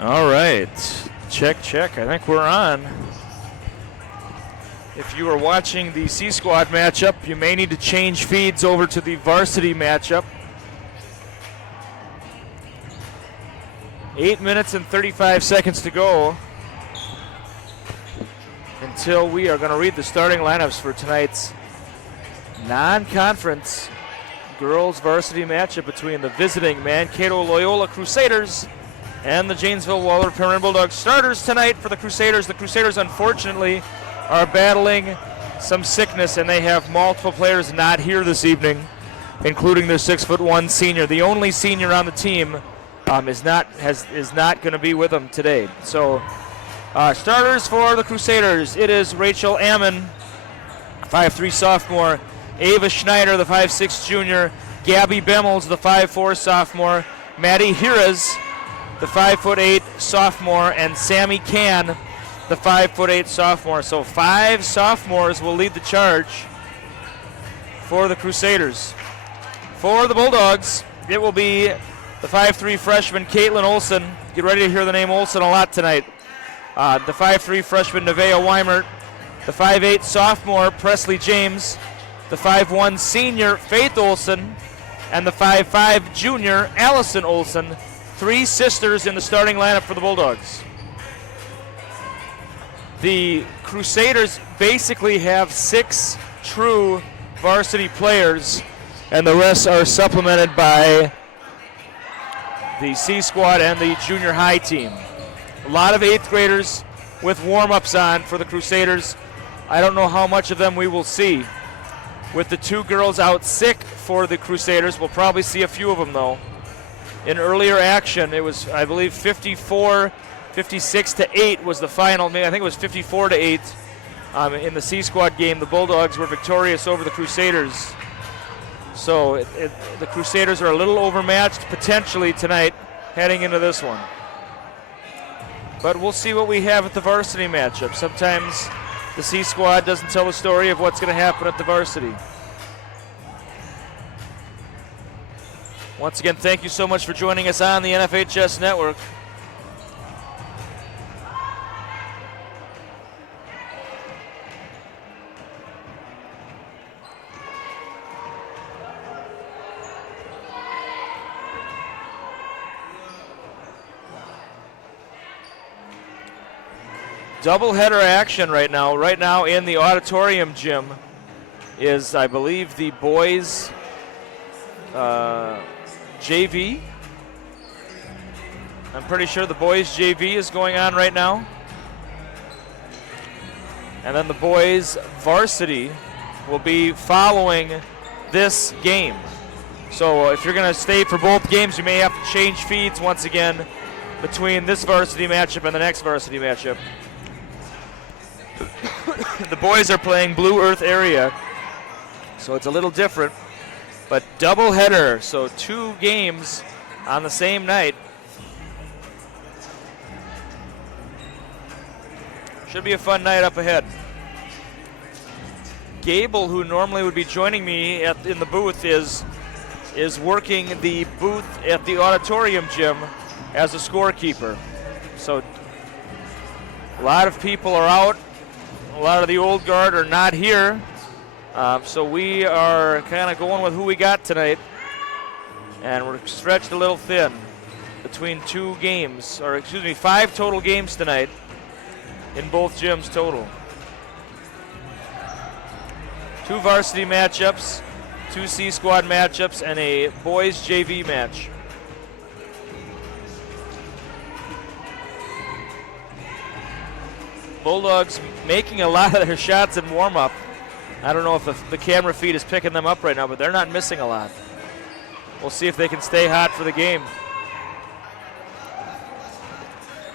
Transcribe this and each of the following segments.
All right, check, check. I think we're on. If you are watching the C Squad matchup, you may need to change feeds over to the varsity matchup. 8 minutes and 35 seconds to go until we are going to read the starting lineups for tonight's non-conference girls varsity matchup between the visiting Mankato Loyola Crusaders and the Janesville Waller Perrin Bulldogs. Starters tonight for the Crusaders. The Crusaders, unfortunately, are battling some sickness, and they have multiple players not here this evening, including their 6'1" senior. The only senior on the team is not going to be with them today. So, starters for the Crusaders. It is Rachel Ammon, 5'3" sophomore. Ava Schneider, the 5'6" junior. Gabby Bemmels, the 5'4" sophomore. Maddie Hiras, the 5'8" sophomore, and Sammy Can, the 5'8" sophomore. So 5 sophomores will lead the charge for the Crusaders. For the Bulldogs, it will be the 5'3" freshman Caitlin Olson. Get ready to hear the name Olson a lot tonight. The 5'3" freshman Nevaeh Weimert, the 5'8" sophomore Presley James, the 5'1" senior Faith Olson, and the 5'5" junior Allison Olson. 3 sisters in the starting lineup for the Bulldogs. The Crusaders basically have 6 true varsity players, and the rest are supplemented by the C Squad and the junior high team. A lot of 8th graders with warm-ups on for the Crusaders. I don't know how much of them we will see. With the 2 girls out sick for the Crusaders, we'll probably see a few of them though. In earlier action, it was, I believe, 56-8 was the final. I think it was 54-8 in the C Squad game. The Bulldogs were victorious over the Crusaders. So the Crusaders are a little overmatched potentially tonight heading into this one. But we'll see what we have at the varsity matchup. Sometimes the C Squad doesn't tell the story of what's going to happen at the varsity. Once again, thank you so much for joining us on the NFHS Network. Doubleheader action right now. Right now in the auditorium gym is, I believe, the boys JV. I'm pretty sure the boys JV is going on right now. And then the boys varsity will be following this game. So if you're going to stay for both games, you may have to change feeds once again between this varsity matchup and the next varsity matchup. The boys are playing Blue Earth area, so it's a little different. But double header, so 2 games on the same night. Should be a fun night up ahead. Gable, who normally would be joining me in the booth, is working the booth at the auditorium gym as a scorekeeper. So a lot of people are out. A lot of the old guard are not here. So we are kind of going with who we got tonight. And we're stretched a little thin between 2 games, or excuse me, 5 total games tonight in both gyms total. 2 varsity matchups, 2 C Squad matchups, and a boys JV match. Bulldogs making a lot of their shots in warm-up. I don't know if the camera feed is picking them up right now, but they're not missing a lot. We'll see if they can stay hot for the game.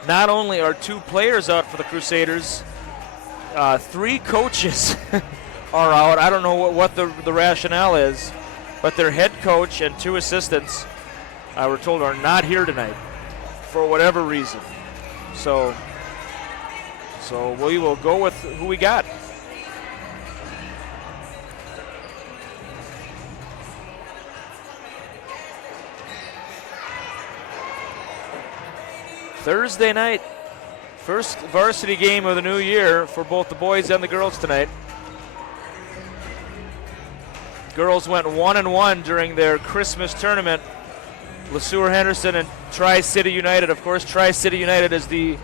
Not only are 2 players out for the Crusaders, 3 coaches are out. I don't know what the rationale is, but their head coach and 2 assistants, we're told, are not here tonight for whatever reason. So we will go with who we got. Thursday night, first varsity game of the new year for both the boys and the girls tonight. Girls went 1-1 during their Christmas tournament. LeSueur Henderson and Tri-City United. Of course, Tri-City United is the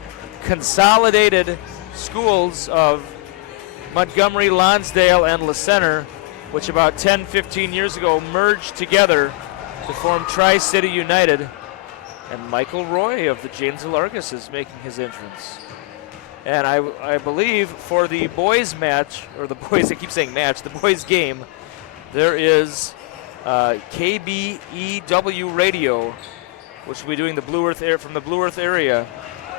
consolidated schools of Montgomery, Lonsdale, and La Center, which about 10-15 years ago merged together to form Tri-City United. And Michael Roy of the Janesville Argus is making his entrance. And I believe for the boys match, or the boys, I keep saying match, the boys game, there is KBEW radio, which will be doing the Blue Earth from the Blue Earth area.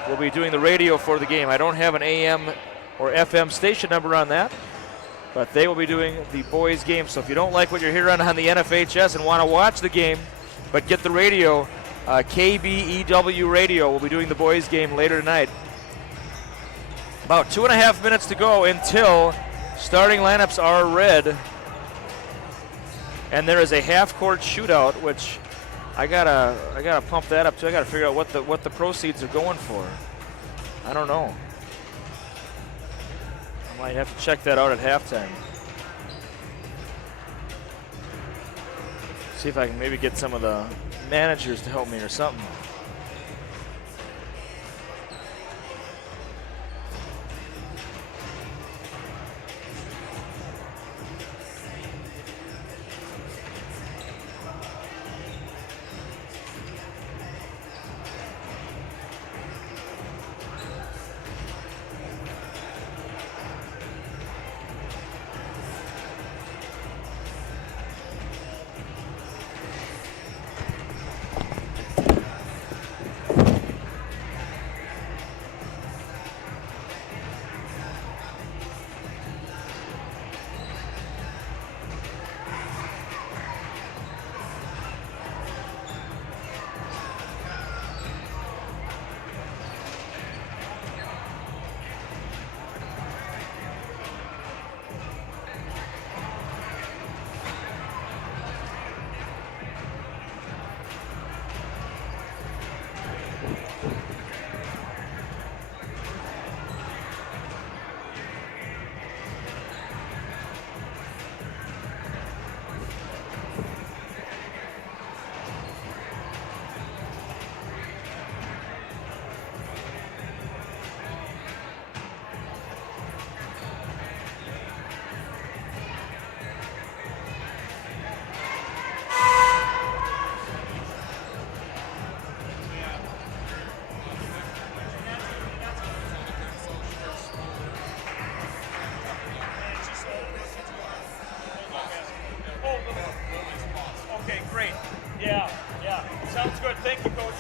Will be doing the radio for the game. I don't have an AM or FM station number on that, but they will be doing the boys game. So if you don't like what you're hearing on the NFHS and want to watch the game, but get the radio, KBEW radio will be doing the boys game later tonight. About 2.5 minutes to go until starting lineups are read. And there is a half-court shootout, which I gotta pump that up too. I gotta figure out what the proceeds are going for. I don't know. I might have to check that out at halftime. See if I can maybe get some of the managers to help me or something. Sounds good. Thank you, Coach.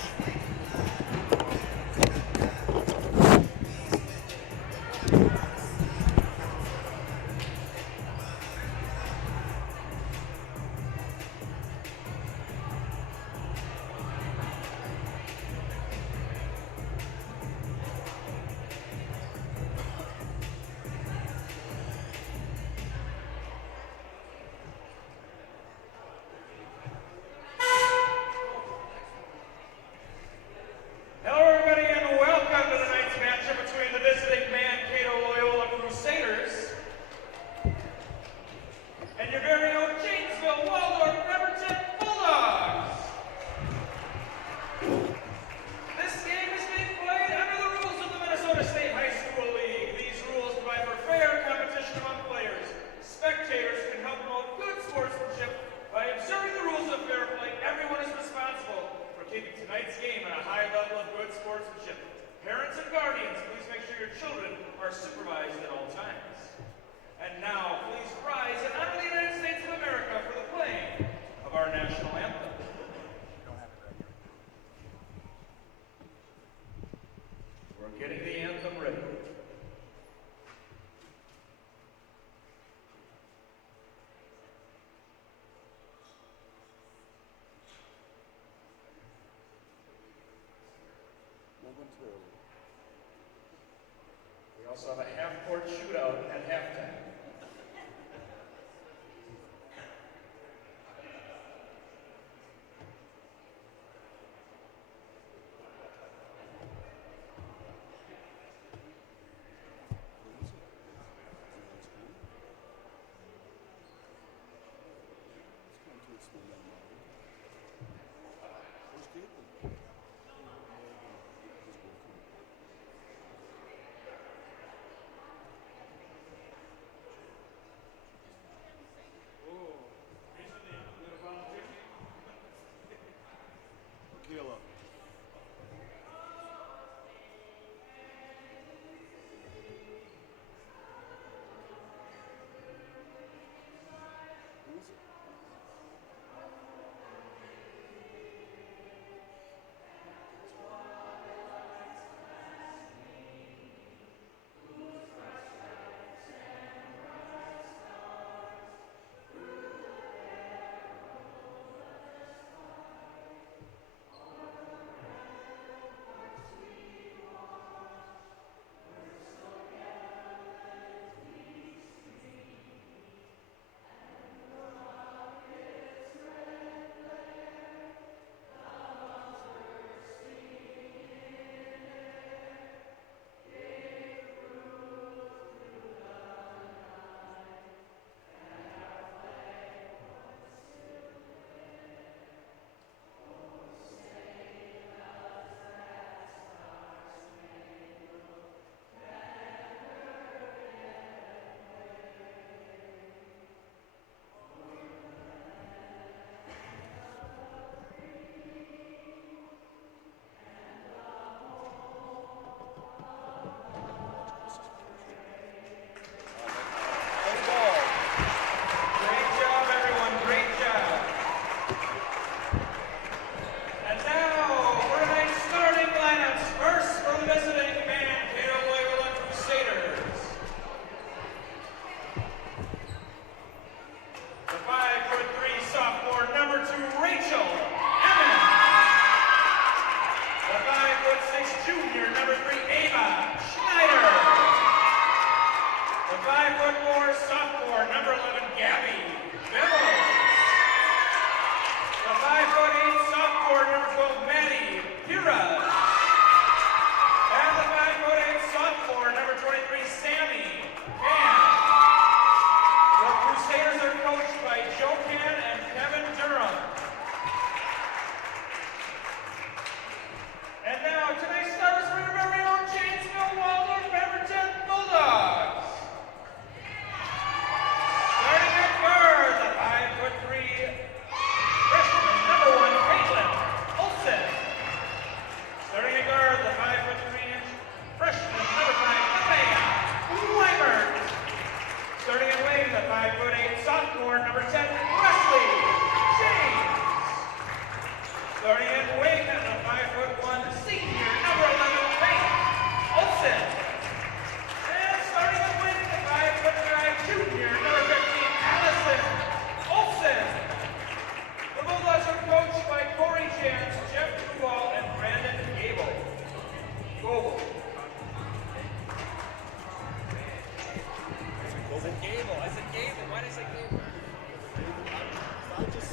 Hello, everybody, and welcome to tonight's matchup between the visiting Mankato Loyola Crusaders and your very own Janesville Waldorf Bremerton Bulldogs. This game is being played under the rules of the Minnesota State High School League. These rules provide for fair competition among players. Spectators can help promote good sportsmanship by observing the rules of fair play. Everyone is responsible for keeping tonight's game at a high level of good sportsmanship. Parents and guardians, please make sure your children are supervised at all times. And now, please rise and honor the United States of America for the playing of our national anthem. We're getting the anthem ready. We also have a half-court shootout at halftime.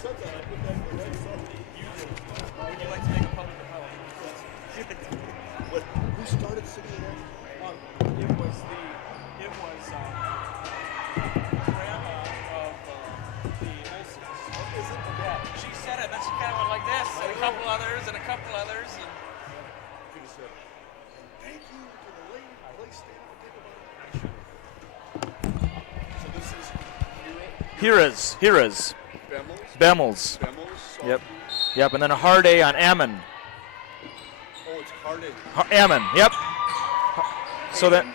Would you like to make a public apology? Who started singing that? It was grandma of the Olsons. Is it? Yeah. She said it, then she kind of went like this, and a couple others, and a couple others. And Could have said, thank you to the lady who placed it. So this is Hira's. Bemmels. Bemmels. Yep, and then a hard A on Ammon. Oh, it's hard A. Ammon, yep. So that,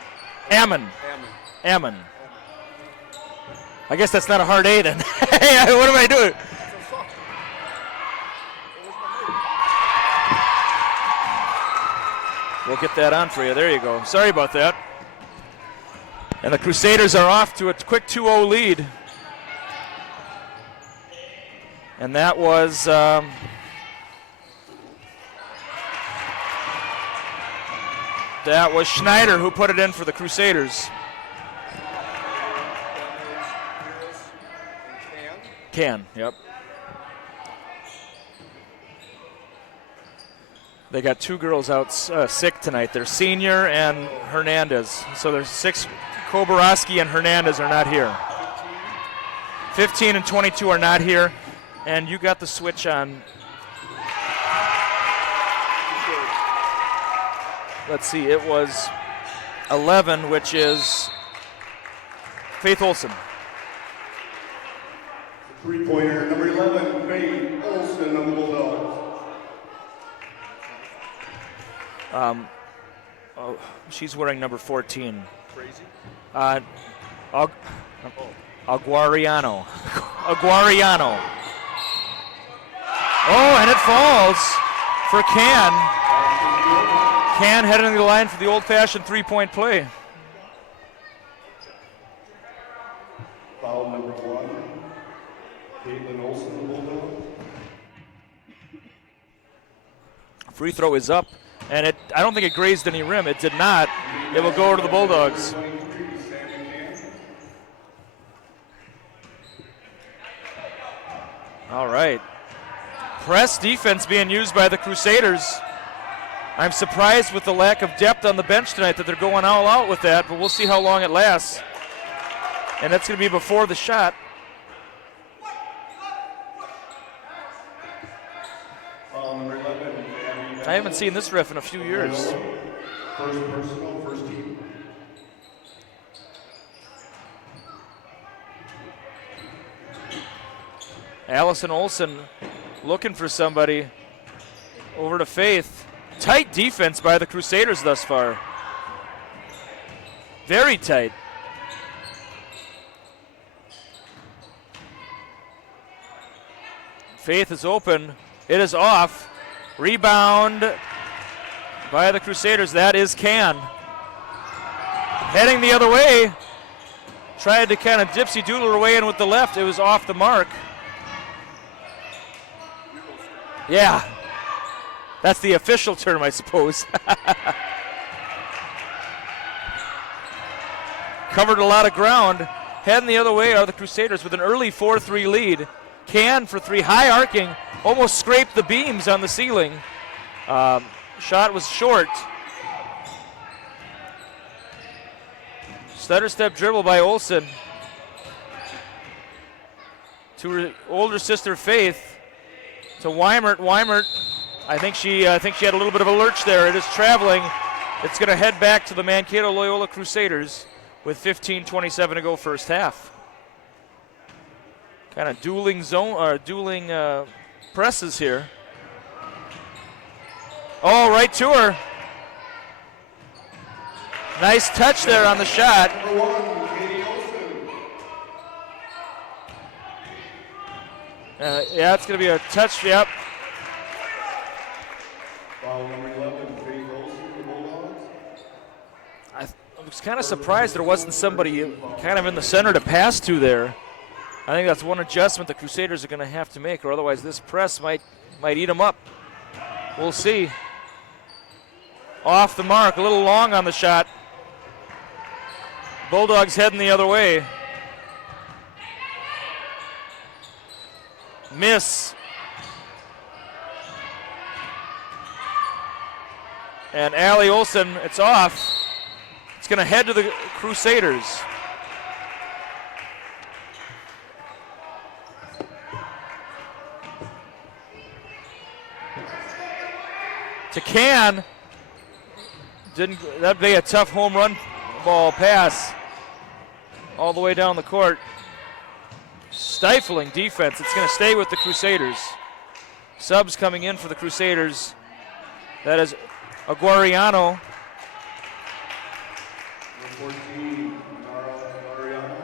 Ammon. I guess that's not a hard A then. Hey, what am I doing? We'll get that on for you. There you go. Sorry about that. And the Crusaders are off to a quick 2-0 lead. And that was Schneider who put it in for the Crusaders. Can, yep. They got two girls out sick tonight. They're Senior and Hernandez. So there's 6. Koborowski and Hernandez are not here. 15 and 22 are not here. And you got the switch on. Let's see, it was 11, which is Faith Olson. Three-pointer, number 11, Faith Olson of the Bulldogs. She's wearing number 14. Crazy? Aguariano. Oh, and it falls for Can. Can heading to the line for the old-fashioned three-point play. Foul number 1, Caitlin Olson of the Bulldogs. Free throw is up, and I don't think it grazed any rim. It did not. It will go to the Bulldogs. All right. Press defense being used by the Crusaders. I'm surprised with the lack of depth on the bench tonight that they're going all out with that, but we'll see how long it lasts. And that's going to be before the shot. I haven't seen this ref in a few years. First personal, first team. Allison Olson looking for somebody. Over to Faith. Tight defense by the Crusaders thus far. Very tight. Faith is open. It is off. Rebound by the Crusaders. That is Can. Heading the other way. Tried to kind of dipsy doodle her way in with the left. It was off the mark. Yeah. That's the official term, I suppose. Covered a lot of ground. Heading the other way are the Crusaders with an early 4-3 lead. Can for 3, high arcing, almost scraped the beams on the ceiling. Shot was short. Stutter step dribble by Olson. To her older sister Faith. To Weimert. Weimert, I think she had a little bit of a lurch there. It is traveling. It's going to head back to the Mankato Loyola Crusaders with 15:27 to go first half. Kind of dueling presses here. Oh, right to her. Nice touch there on the shot. Yeah, it's going to be a touch. Yep. Foul number 11, Faith Olson, the Bulldogs. I was kind of surprised there wasn't somebody kind of in the center to pass to there. I think that's one adjustment the Crusaders are going to have to make, or otherwise this press might eat them up. We'll see. Off the mark, a little long on the shot. Bulldogs heading the other way. Miss. And Allie Olson, it's off. It's going to head to the Crusaders. To Can. That'd be a tough home run ball pass all the way down the court. Stifling defense. It's going to stay with the Crusaders. Subs coming in for the Crusaders. That is Aguariano. Number 14, Mariano.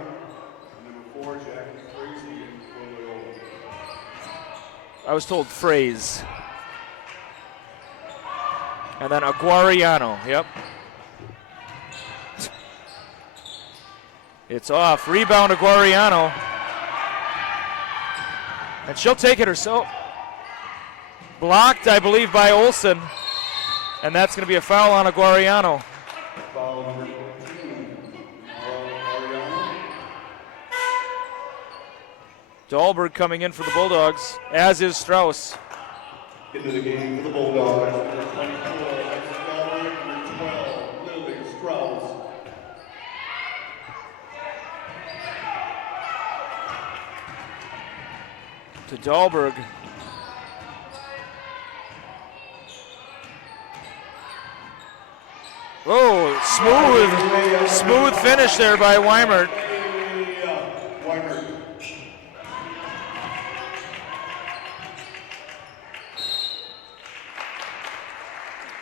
Number 4, Jackie Frazee in Loyola. I was told Phrase. And then Aguariano. Yep. It's off. Rebound Aguariano. And she'll take it herself. Blocked, I believe, by Olson. And that's going to be a foul on Aguariano. Foul number 14, Mariano. Dahlberg coming in for the Bulldogs, as is Strauss. Into the game for the Bulldogs. Number 24, Alexis Dahlberg. Number 12, Lily Strauss. To Dahlberg. Oh, smooth finish there by Weimert.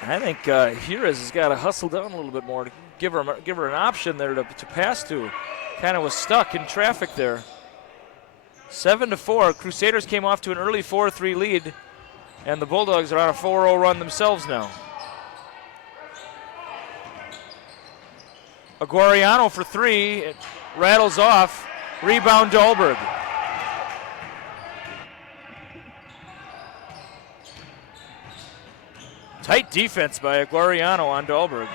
I think Hirez has got to hustle down a little bit more to give her an option there to pass to. Kind of was stuck in traffic there. 7-4. Crusaders came off to an early 4-3 lead, and the Bulldogs are on a 4-0 run themselves now. Aguariano for 3. It rattles off. Rebound Dahlberg. Tight defense by Aguariano on Dahlberg.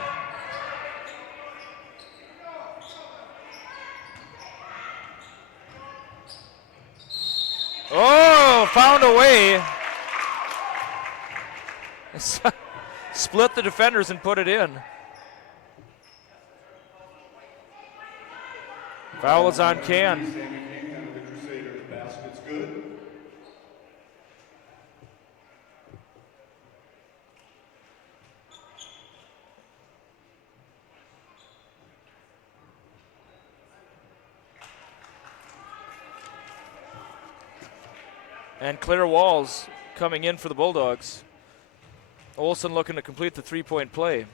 Oh, found a way. Split the defenders and put it in. Foul is on Can. The Crusaders basket's good. And Claire Walls coming in for the Bulldogs. Olson looking to complete the three-point play.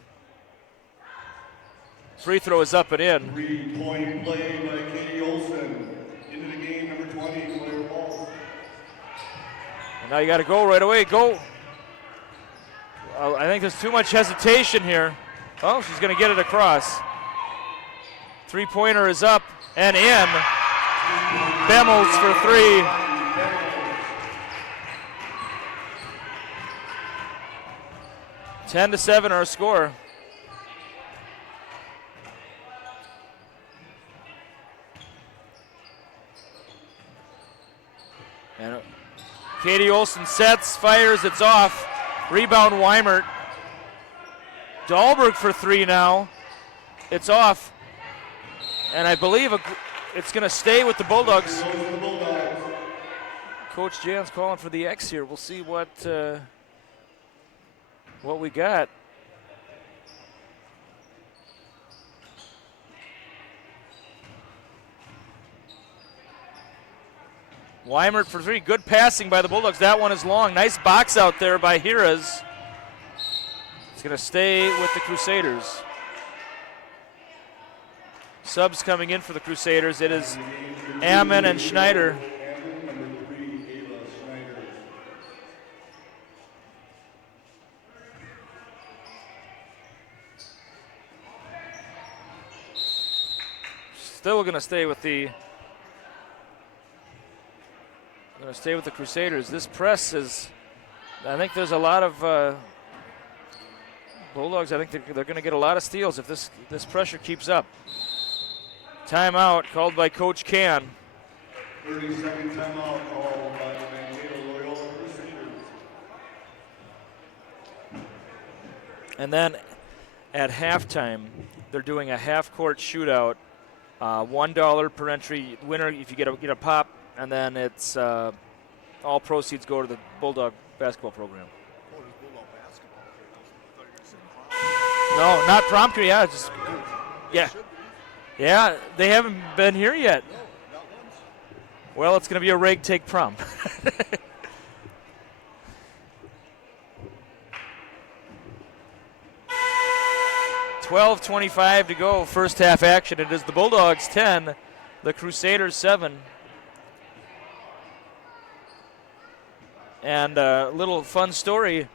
Free throw is up and in. 3-point play by Katie Olson. Into the game, number 20, Claire Walls. And now you got to go right away. Go. I think there's too much hesitation here. Oh, she's going to get it across. Three-pointer is up and in. Bemmels for 3. Ten to 7 our score. And Katie Olson sets, fires, it's off. Rebound Weimert. Dahlberg for 3 now. It's off. And I believe it's going to stay with the Bulldogs. Coach Jan's calling for the X here. We'll see what we got. Weimert for 3. Good passing by the Bulldogs. That one is long. Nice box out there by Hirez. It's going to stay with the Crusaders. Subs coming in for the Crusaders. It is Ammon and Schneider. Still going to stay with the Crusaders. This press is, I think there's a lot of Bulldogs. I think they're going to get a lot of steals if this pressure keeps up. Timeout called by Coach Can. 30-second timeout called by the And then at halftime, they're doing a half-court shootout, $1 per entry winner if you get a pop, and then it's all proceeds go to the Bulldog basketball program. Oh, there's Bulldog basketball here. I thought you were going to say prom. No, not prom. Yeah, just yeah, yeah. They haven't been here yet. No, not once. Well, it's going to be a rag take prom. 12:25 to go, first half action. It is the Bulldogs 10, the Crusaders 7. And a little fun story,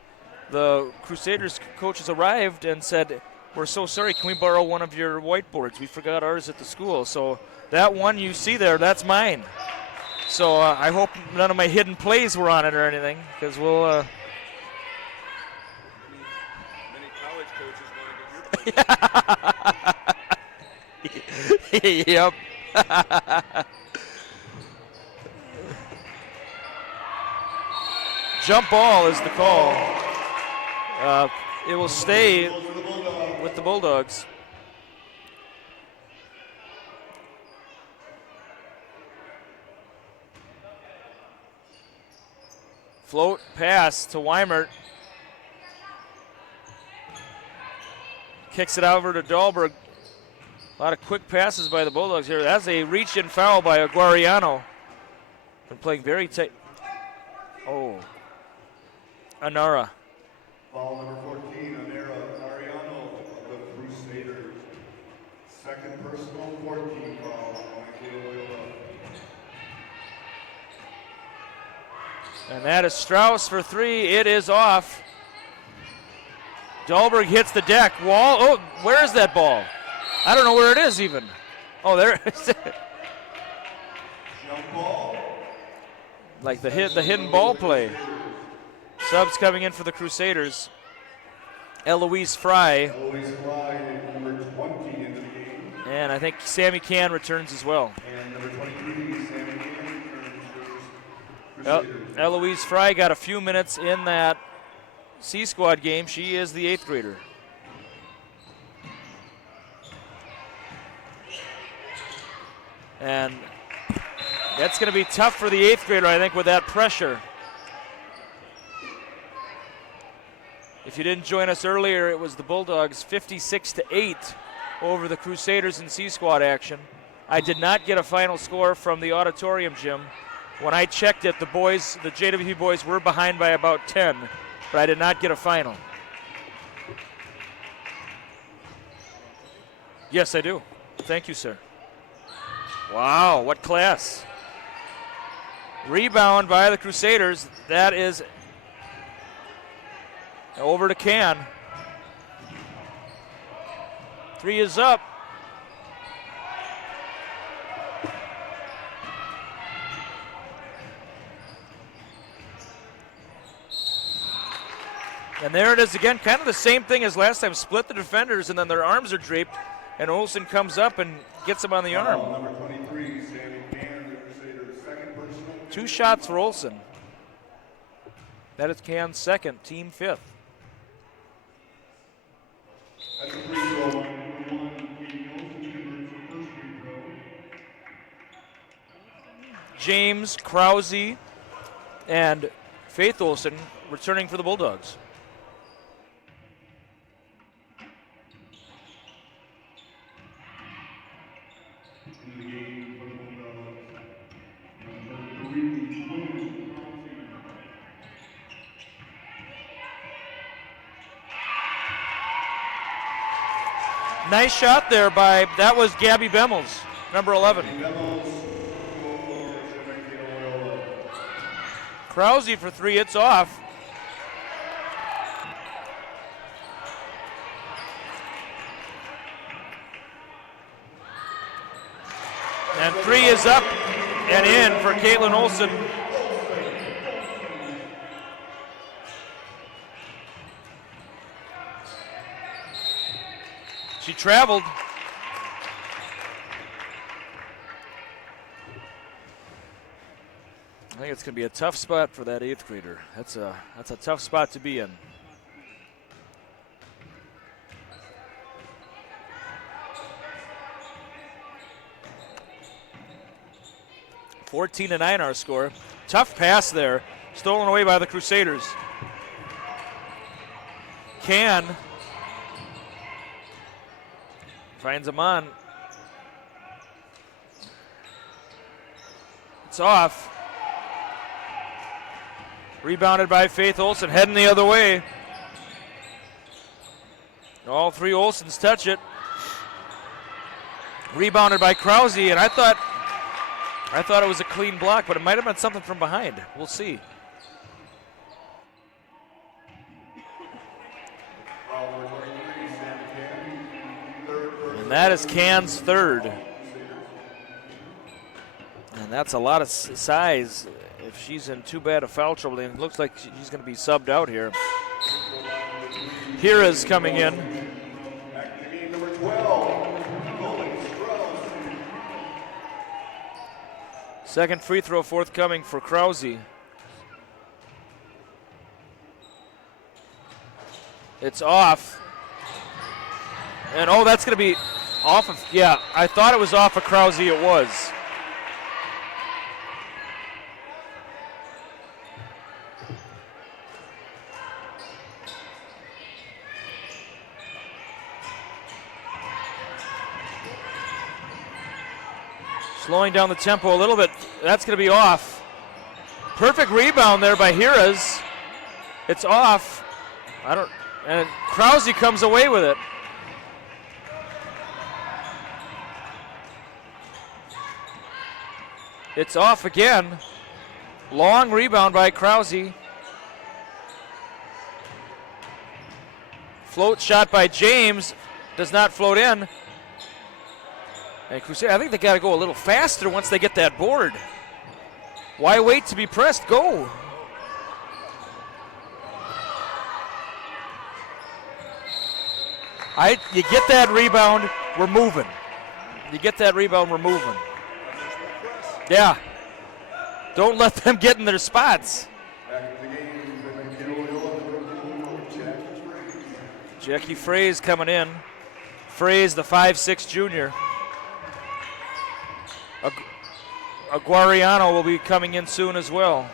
the Crusaders coaches arrived and said, "We're so sorry, can we borrow one of your whiteboards? We forgot ours at the school." So that one you see there, that's mine. So I hope none of my hidden plays were on it or anything, because we'll... Many college coaches want to get your play. Yep. Jump ball is the call. It will stay with the Bulldogs. Float pass to Weimert. Kicks it over to Dahlberg. A lot of quick passes by the Bulldogs here. That's a reach-in foul by Aguariano. Been playing very tight. Oh. Anara. Foul number 14, Anara Ariano of the Crusaders. Second personal 14 foul on Mankato Loyola. And that is Strauss for three. It is off. Dahlberg hits the deck. Wall. Oh, where is that ball? I don't know where it is even. Oh, there it is. Jump ball. Like the hidden ball play. Subs coming in for the Crusaders. Eloise Fry. Eloise Fry, number 20 into the game. And I think Sammy Can returns as well. And number 23, Sammy Can returns for Crusaders. Eloise Fry got a few minutes in that C Squad game. She is the 8th grader. And that's going to be tough for the 8th grader, I think, with that pressure. If you didn't join us earlier, it was the Bulldogs 56-8 over the Crusaders in C Squad action. I did not get a final score from the auditorium gym. When I checked it, the JWP boys were behind by about 10, but I did not get a final. Yes, I do. Thank you, sir. Wow, what class. Rebound by the Crusaders. That is over to Can. Three is up. And there it is again, kind of the same thing as last time. Split the defenders and then their arms are draped, and Olsen comes up and gets him on the arm. Number 23, Sammy Can, the Crusaders' second personal. 2 shots for Olsen. That is Can's second, team 5th. That's a free throw. Number 1, Katie Olsen converts the first free throw. James, Krause, and Faith Olsen returning for the Bulldogs. In the game for the Bulldogs, number 3, William Nice shot there that was Gabby Bemmels, number 11. Krause for 3, it's off. And 3 is up and in for Caitlin Olsen. She traveled. I think it's going to be a tough spot for that 8th grader. That's a tough spot to be in. 14-9 our score. Tough pass there, stolen away by the Crusaders. Can finds him on. It's off. Rebounded by Faith Olson, heading the other way. All three Olsons touch it. Rebounded by Krause, and I thought it was a clean block, but it might have been something from behind. We'll see. And that is Can's third. And that's a lot of size. If she's in too bad of foul trouble, then it looks like she's going to be subbed out here. Hira's coming in. Number 12. Second free throw forthcoming for Krause. It's off. And oh, that's going to be off of, yeah, I thought it was off of Krause, it was. Slowing down the tempo a little bit. That's going to be off. Perfect rebound there by Hiras. It's off. And Krause comes away with it. It's off again. Long rebound by Krause. Float shot by James. Does not float in. And Crusader, I think they got to go a little faster once they get that board. Why wait to be pressed? Go. You get that rebound, we're moving. You get that rebound, we're moving. Yeah. Don't let them get in their spots. Jackie Fraze coming in. Fraze, the 5'6" junior. Aguariano will be coming in soon as well.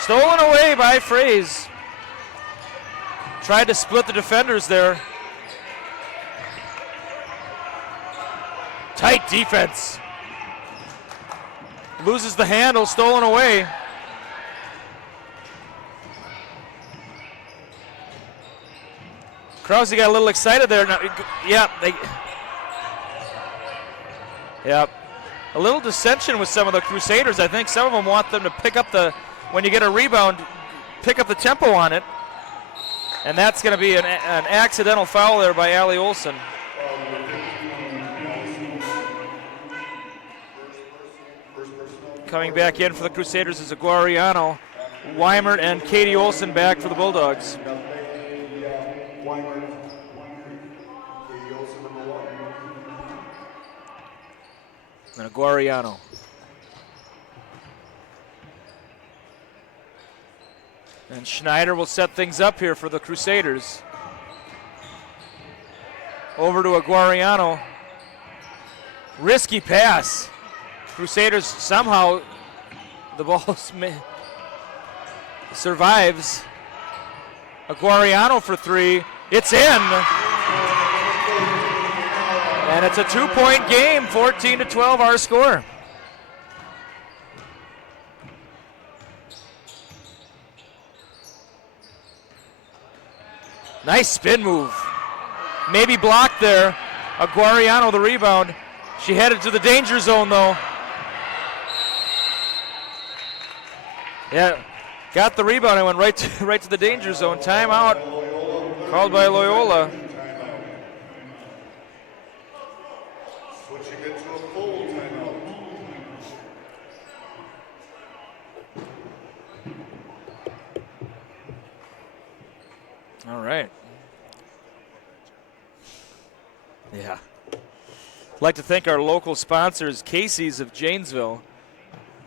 Stolen away by Fraze. Tried to split the defenders there. Tight defense. Loses the handle, stolen away. Krause got a little excited there. Yep. A little dissension with some of the Crusaders. I think some of them want them to pick up when you get a rebound, pick up the tempo on it. And that's going to be an accidental foul there by Allie Olson. Coming back in for the Crusaders is Aguariano, Weimert, and Katie Olson back for the Bulldogs. And Aguariano. And Schneider will set things up here for the Crusaders. Over to Aguariano. Risky pass. Crusaders somehow, the ball survives. Aguariano for three. It's in. And it's a 2-point game, 14-12 our score. Nice spin move. Maybe blocked there. Aguariano the rebound. She headed to the danger zone though. Yeah, got the rebound and went right to the danger zone. Timeout called by Loyola. Switching it to a full timeout. All right. Yeah. I'd like to thank our local sponsors, Casey's of Janesville.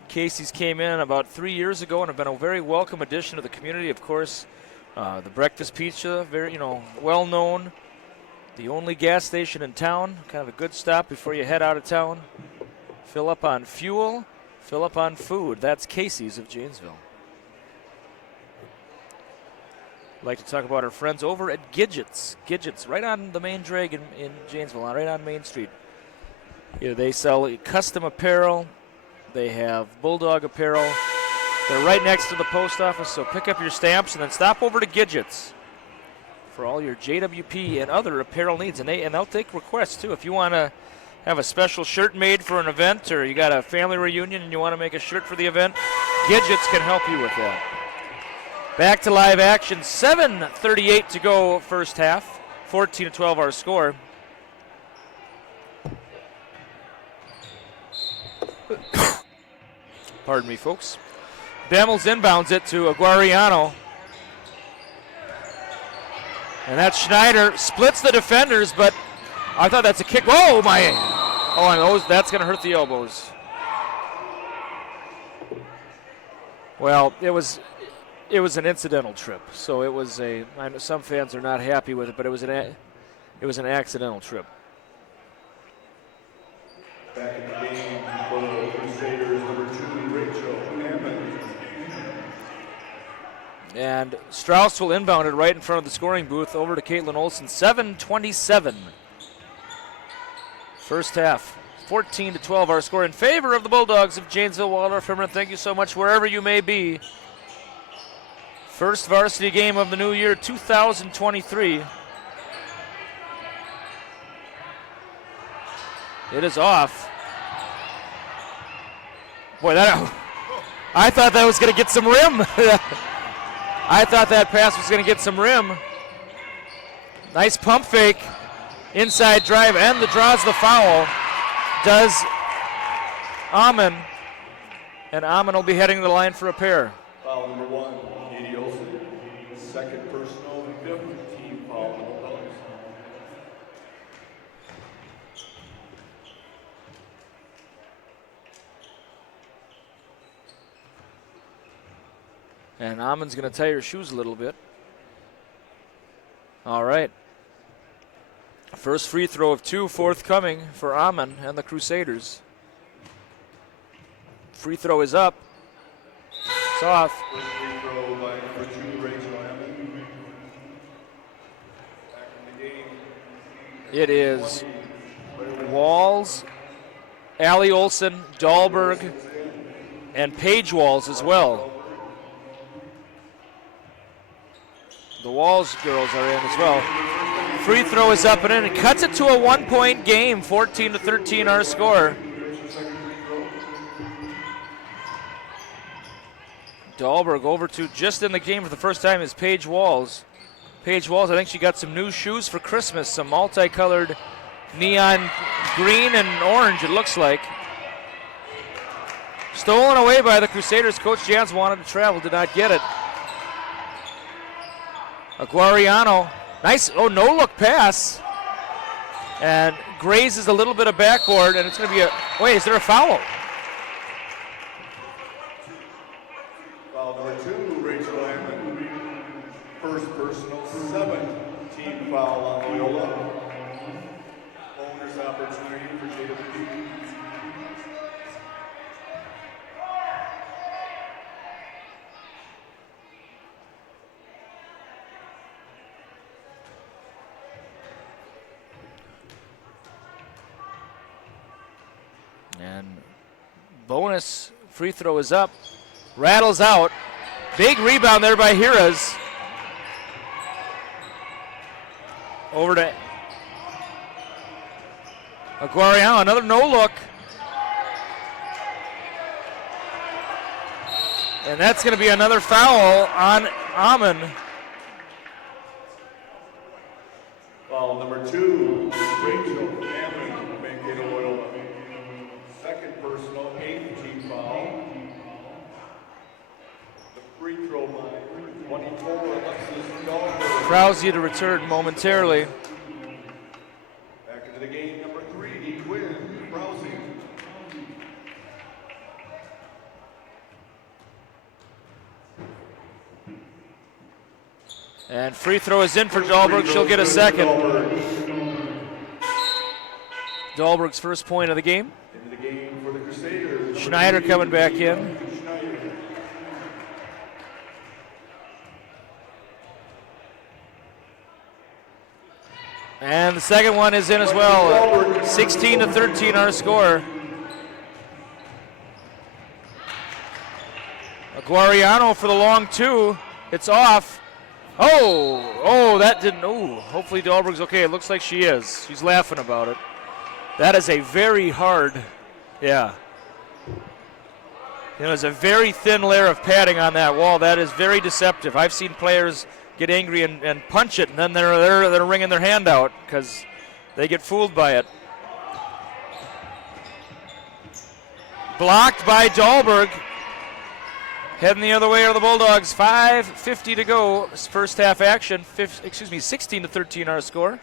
Casey's came in about 3 years ago and have been a very welcome addition to the community. Of course, the breakfast pizza, very well known. The only gas station in town, kind of a good stop before you head out of town. Fill up on fuel, fill up on food. That's Casey's of Janesville. I'd like to talk about our friends over at Gidgets. Gidgets, right on the main drag in Janesville, right on Main Street. Here they sell custom apparel. They have Bulldog apparel. They're right next to the post office, so pick up your stamps and then stop over to Gidgets for all your JWP and other apparel needs. And they'll take requests, too. If you want to have a special shirt made for an event, or you got a family reunion and you want to make a shirt for the event, Gidgets can help you with that. Back to live action. 7:38 to go first half. 14-12 our score. Pardon me, folks. Bemmels inbounds it to Aguariano. And that Schneider splits the defenders, but I thought that's a kick. Oh, my. Oh, and that's going to hurt the elbows. Well, it was an incidental trip. So it was I know some fans are not happy with it, but it was an accidental trip. Back in the game for the Crusaders, number 2, Rachel Hammond. And Strauss will inbound it right in front of the scoring booth over to Caitlin Olson. 7:27. First half. 14-12 our score in favor of the Bulldogs of Janesville. Waldorf. Thank you so much wherever you may be. First varsity game of the new year, 2023. It is off. Boy, I thought that was going to get some rim. I thought that pass was going to get some rim. Nice pump fake. Inside drive, and the draws the foul. Does Amon. And Amon will be heading to the line for a pair. Foul number 1, Katie Olsen. Second personal and 5th team foul for the Bulldogs. And Amon's going to tie her shoes a little bit. All right. First free throw of 2 forthcoming for Amon and the Crusaders. Free throw is up. It's off. First free throw by number 2, Rachel Hammond. Back in the game. It is Walls, Allie Olson, Dahlberg, and Paige Walls as well. The Walls girls are in as well. Free throw is up and in. It cuts it to a 1-point game. 14-13 our score. Dahlberg over to just in the game for the first time is Paige Walls. Paige Walls, I think she got some new shoes for Christmas. Some multicolored neon green and orange, it looks like. Stolen away by the Crusaders. Coach Jans wanted to travel, did not get it. Aguariano, nice, no-look pass. And grazes a little bit of backboard, and it's going to be wait, is there a foul? Foul number 2, Rachel Hammond. First personal, 7th team foul on Loyola. Owner's opportunity for JWP. And bonus free throw is up. Rattles out. Big rebound there by Hiras. Over to Aguariano, another no-look. And that's going to be another foul on Amon. Foul number 2, Rachel Hammond, Mankato Loyola. Second personal, 8th team foul. The free throw line, 24, Alexis Dahlberg. Krause to return momentarily. Back into the game, number 3, Quinn Krause. And free throw is in for Dahlberg. She'll get a second. Dahlberg's first point of the game. Into the game for the Schneider coming back in. And the second one is in as well. 16-13 our score. Aguariano for the long two. It's off. Oh, that didn't. Oh, hopefully Dahlberg's okay. It looks like she is. She's laughing about it. That is a very hard, yeah. There's a very thin layer of padding on that wall. That is very deceptive. I've seen players get angry and punch it, and then they're wringing their hand out because they get fooled by it. Blocked by Dahlberg. Heading the other way are the Bulldogs. 5:50 to go. First half action. 16-13 our score.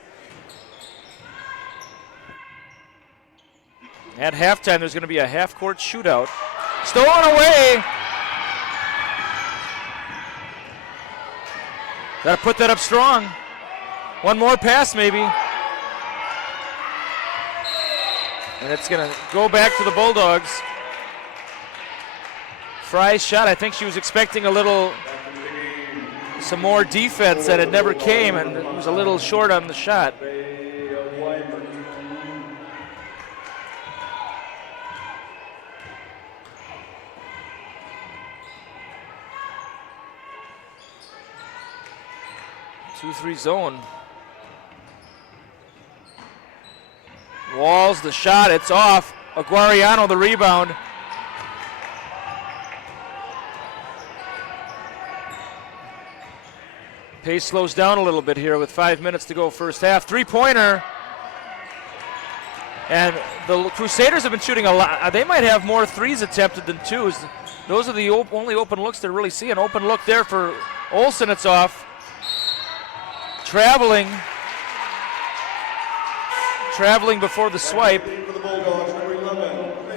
At halftime, there's going to be a half-court shootout. Stolen away. Got to put that up strong. One more pass, maybe. And it's going to go back to the Bulldogs. Fry's shot, I think she was expecting some more defense, and it never came, and it was a little short on the shot. Two-three zone. Walls the shot, it's off. Aguariano the rebound. Pace slows down a little bit here with 5 minutes to go first half. Three-pointer. And the Crusaders have been shooting a lot. They might have more threes attempted than twos. Those are the only open looks they're really seeing. Open look there for Olsen. It's off. Traveling before the swipe.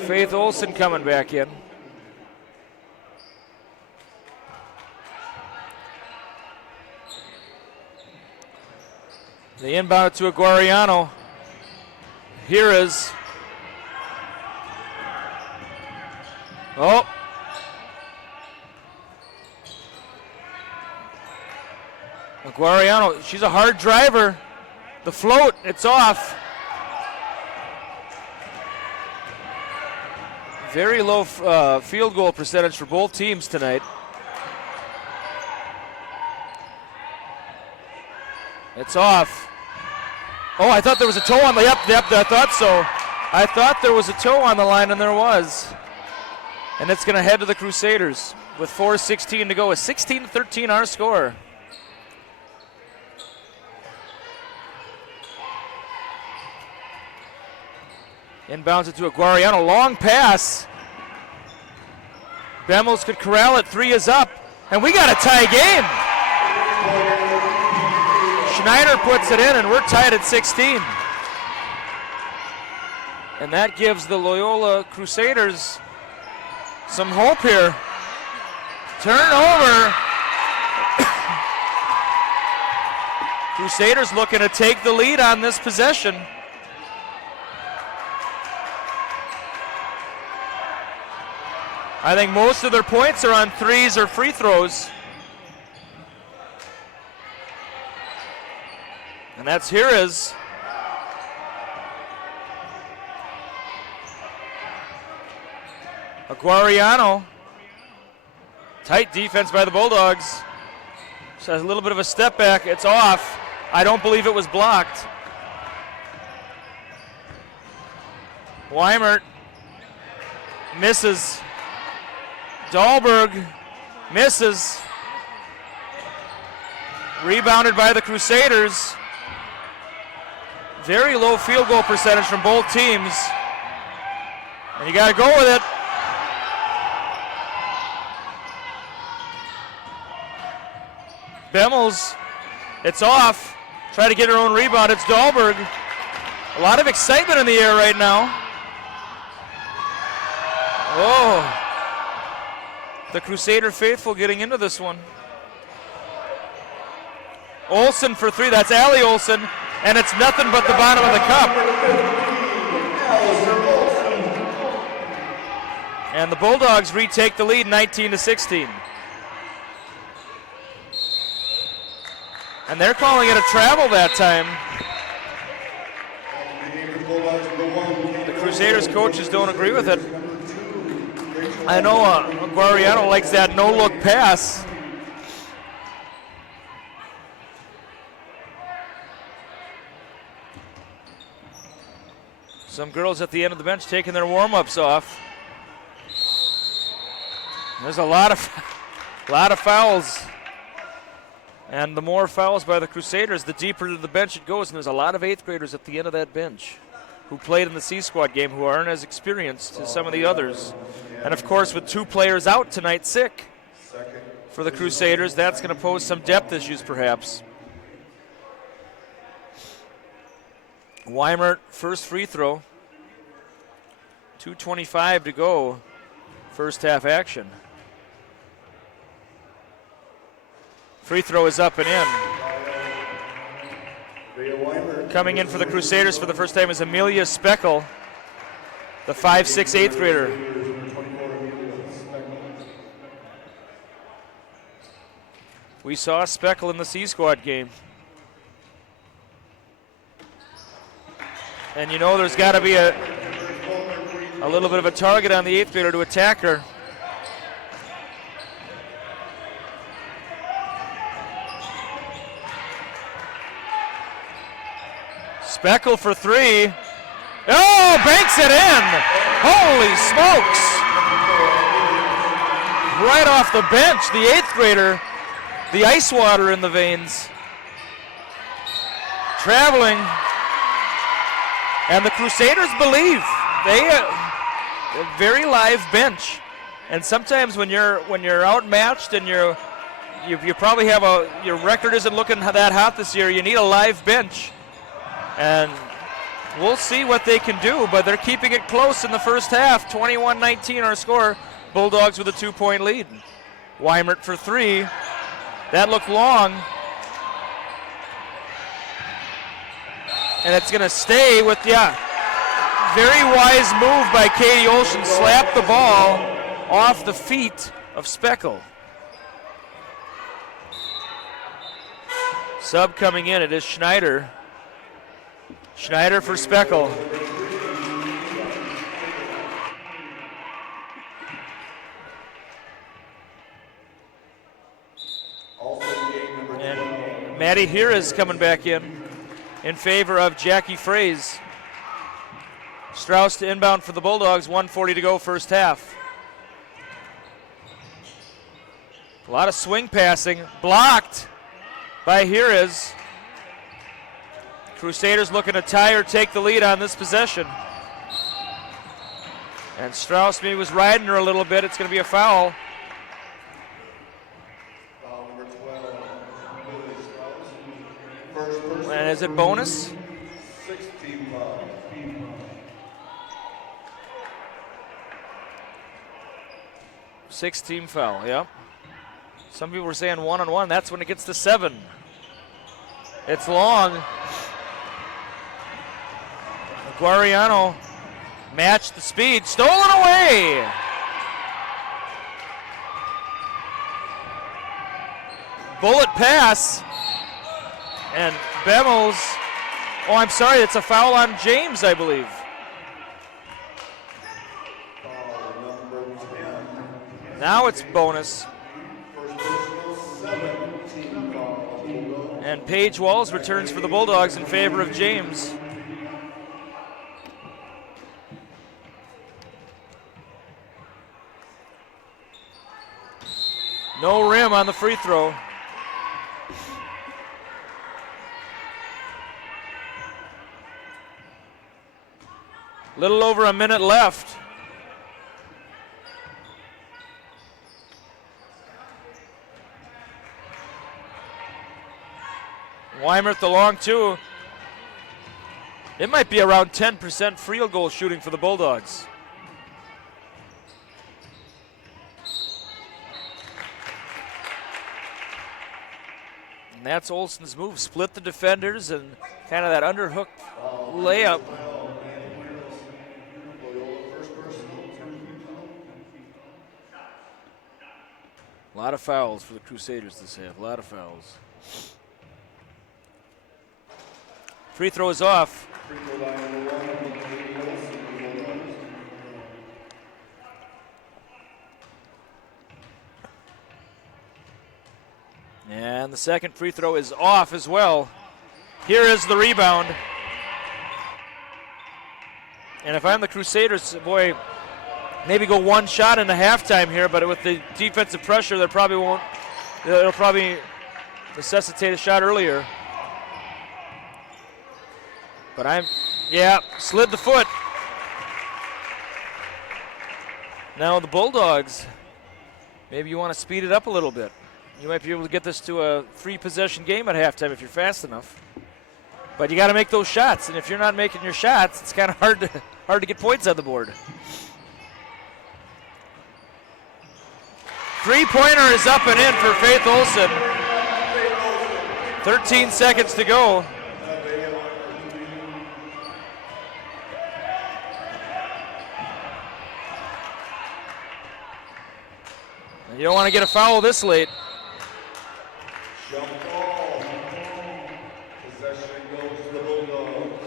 Faith Olsen coming back in. They inbound it to Aguariano. Here is. Oh. Aguariano, she's a hard driver. The float, it's off. Very low field goal percentage for both teams tonight. It's off. Oh, I thought there was a toe on the, yep, I thought so. I thought there was a toe on the line, and there was. And it's going to head to the Crusaders with 4:16 to go. A 16-13 our score. Inbounds it to Aguariano. Long pass. Bemmels could corral it. Three is up. And we got a tie game. Schneider puts it in, and we're tied at 16. And that gives the Loyola Crusaders some hope here. Turnover. Crusaders looking to take the lead on this possession. I think most of their points are on threes or free throws. And that's here is. Aguariano. Tight defense by the Bulldogs. Just has a little bit of a step back. It's off. I don't believe it was blocked. Weimert misses. Dahlberg misses. Rebounded by the Crusaders. Very low field goal percentage from both teams. And you got to go with it. Bemmels, it's off. Try to get her own rebound. It's Dahlberg. A lot of excitement in the air right now. Oh. The Crusader faithful getting into this one. Olsen for three. That's Allie Olsen. And it's nothing but the bottom of the cup. And the Bulldogs retake the lead 19-16. And they're calling it a travel that time. The Crusaders coaches don't agree with it. I know Guariano likes that no-look pass. Some girls at the end of the bench taking their warm-ups off. There's a lot of fouls. And the more fouls by the Crusaders, the deeper to the bench it goes. And there's a lot of 8th graders at the end of that bench who played in the C squad game who aren't as experienced as some of the others. And of course, with 2 players out tonight sick for the Crusaders, that's going to pose some depth issues perhaps. Weimert, first free throw. 2:25 to go, first half action. Free throw is up and in. Coming in for the Crusaders for the first time is Amelia Speckle, the 5'6" 8th grader. We saw Speckle in the C squad game. And you know there's got to be a little bit of a target on the 8th grader to attack her. Speckle for 3. Oh, banks it in. Holy smokes. Right off the bench, the 8th grader, the ice water in the veins. Traveling. And the Crusaders believe they a very live bench. And sometimes when you're outmatched and you probably have your record isn't looking that hot this year, you need a live bench. And we'll see what they can do, but they're keeping it close in the first half. 21-19 our score. Bulldogs with a 2-point lead. Weimert for 3. That looked long. And it's going to stay with, very wise move by Katie Olsen. Slapped the ball off the feet of Speckle. Sub coming in, it is Schneider. Schneider for Speckle. And Maddie here is coming back in favor of Jackie Fraze. Strauss to inbound for the Bulldogs, 1:40 to go first half. A lot of swing passing, blocked by Hirez. Crusaders looking to tie or take the lead on this possession. And Strauss maybe was riding her a little bit. It's going to be a foul. Foul number 12. And is it bonus? 16 foul. 16 foul, yep. Some people were saying 1-on-1. That's when it gets to 7. It's long. Guariano matched the speed, stolen away. Bullet pass. And Bemmels, oh, I'm sorry, it's a foul on James, I believe. Foul number 10. Now it's bonus. First personal, 17 foul. And Paige Walls returns for the Bulldogs in favor of James. No rim on the free throw. Little over a minute left. Weimert the long 2. It might be around 10% field goal shooting for the Bulldogs. And that's Olsen's move. Split the defenders and kind of that underhook layup. A lot of fouls for the Crusaders this half. A lot of fouls. Free throw is off. Free throw line number 1, And the second free throw is off as well. Here is the rebound. And if I'm the Crusaders, boy, maybe go one shot in the halftime here, but with the defensive pressure, they probably won't. It'll probably necessitate a shot earlier. But slid the foot. Now the Bulldogs, maybe you want to speed it up a little bit. You might be able to get this to a 3-possession game at halftime if you're fast enough. But you got to make those shots, and if you're not making your shots, it's kind of hard to get points on the board. Three-pointer is up and in for Faith Olson. 13 seconds to go. And you don't want to get a foul this late. jump ball. Possession goes to the Bulldogs.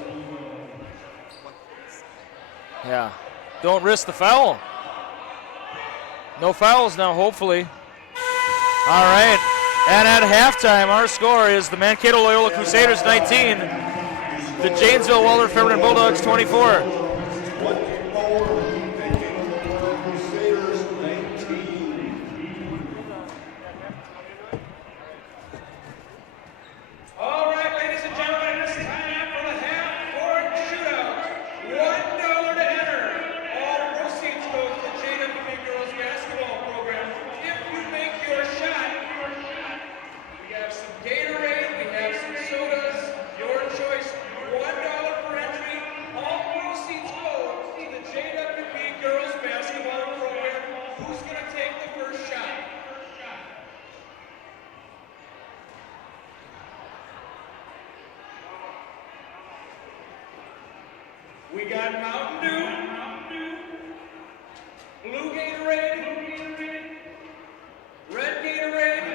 Yeah, don't risk the foul. No fouls now, hopefully. All right, and at halftime, our score is the Mankato Loyola Crusaders 19, the Janesville Waller Feminine Bulldogs 24. Crusaders 19. All right, ladies and gentlemen, it's time for the half-court shootout. $1 to enter. All proceeds go to the JWP girls basketball program. If you make your shot, we have some Gatorade, we have some sodas, your choice. $1 per entry. All proceeds go to the JWP girls basketball program. Who's going to take the first shot? We got Mountain Dew, Blue Gatorade, Red Gatorade,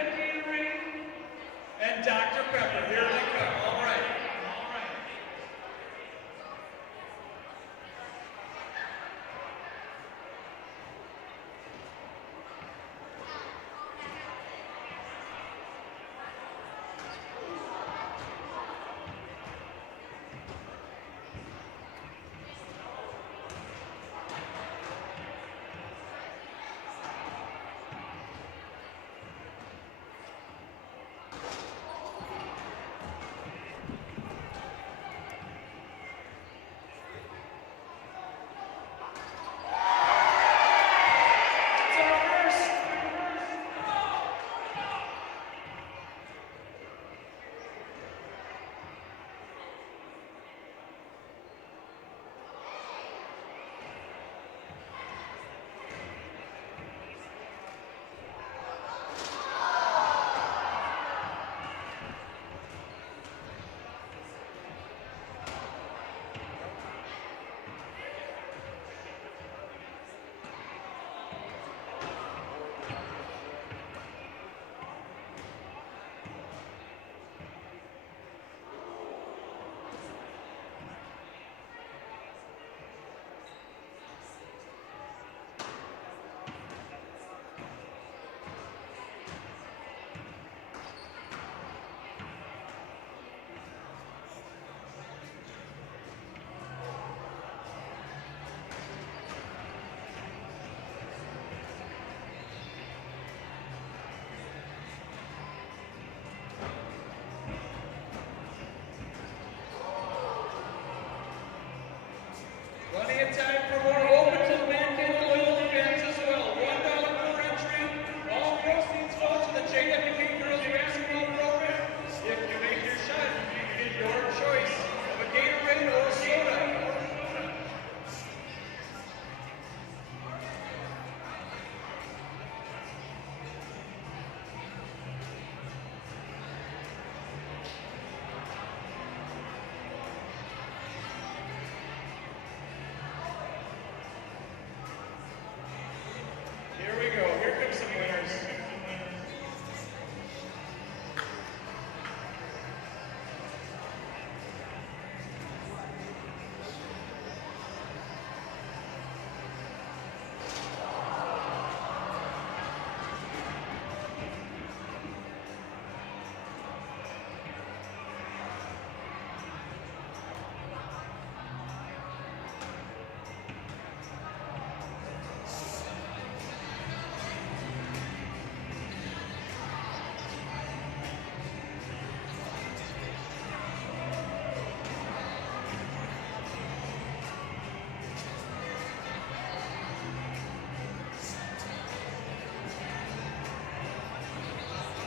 and Dr. Pepper. Here they come. All right.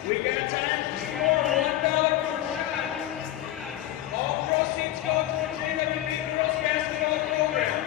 We got time for two more, $1 per shot. All proceeds go to the JWP girls basketball program.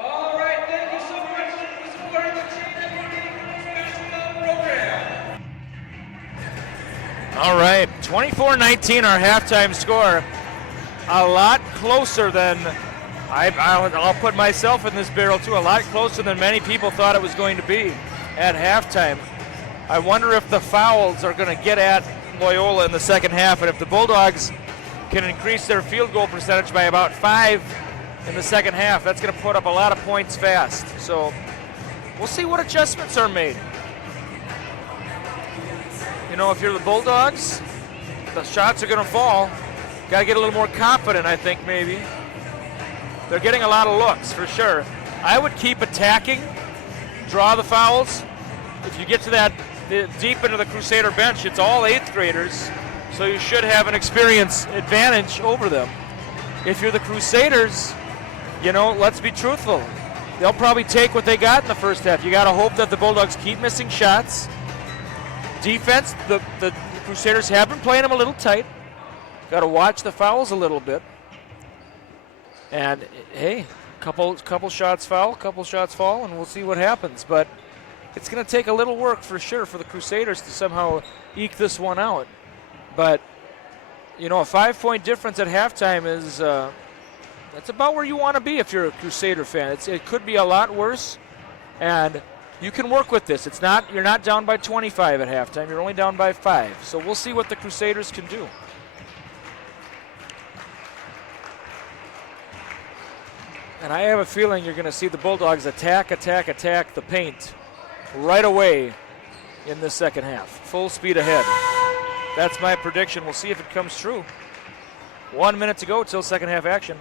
All right, thank you so much for supporting the JWP girls basketball program. All right, 24-19 our halftime score. A lot closer than, I'll put myself in this barrel too, a lot closer than many people thought it was going to be at halftime. I wonder if the fouls are going to get at Loyola in the second half, and if the Bulldogs can increase their field goal percentage by about 5 in the second half, that's going to put up a lot of points fast. So we'll see what adjustments are made. You know, if you're the Bulldogs, the shots are going to fall. Got to get a little more confident, I think, maybe. They're getting a lot of looks, for sure. I would keep attacking, draw the fouls. If you get to that deep into the Crusader bench, it's all 8th graders, so you should have an experience advantage over them. If you're the Crusaders, you know, let's be truthful. They'll probably take what they got in the first half. You got to hope that the Bulldogs keep missing shots. Defense, the Crusaders have been playing them a little tight. Got to watch the fouls a little bit. And hey, couple shots foul, couple shots fall, and we'll see what happens. But it's going to take a little work for sure for the Crusaders to somehow eke this one out. But you know, a 5-point difference at halftime is that's about where you want to be if you're a Crusader fan. It could be a lot worse, and you can work with this. You're not down by 25 at halftime. You're only down by 5. So we'll see what the Crusaders can do. And I have a feeling you're going to see the Bulldogs attack the paint right away in the second half. Full speed ahead. That's my prediction. We'll see if it comes true. 1 minute to go till second half action.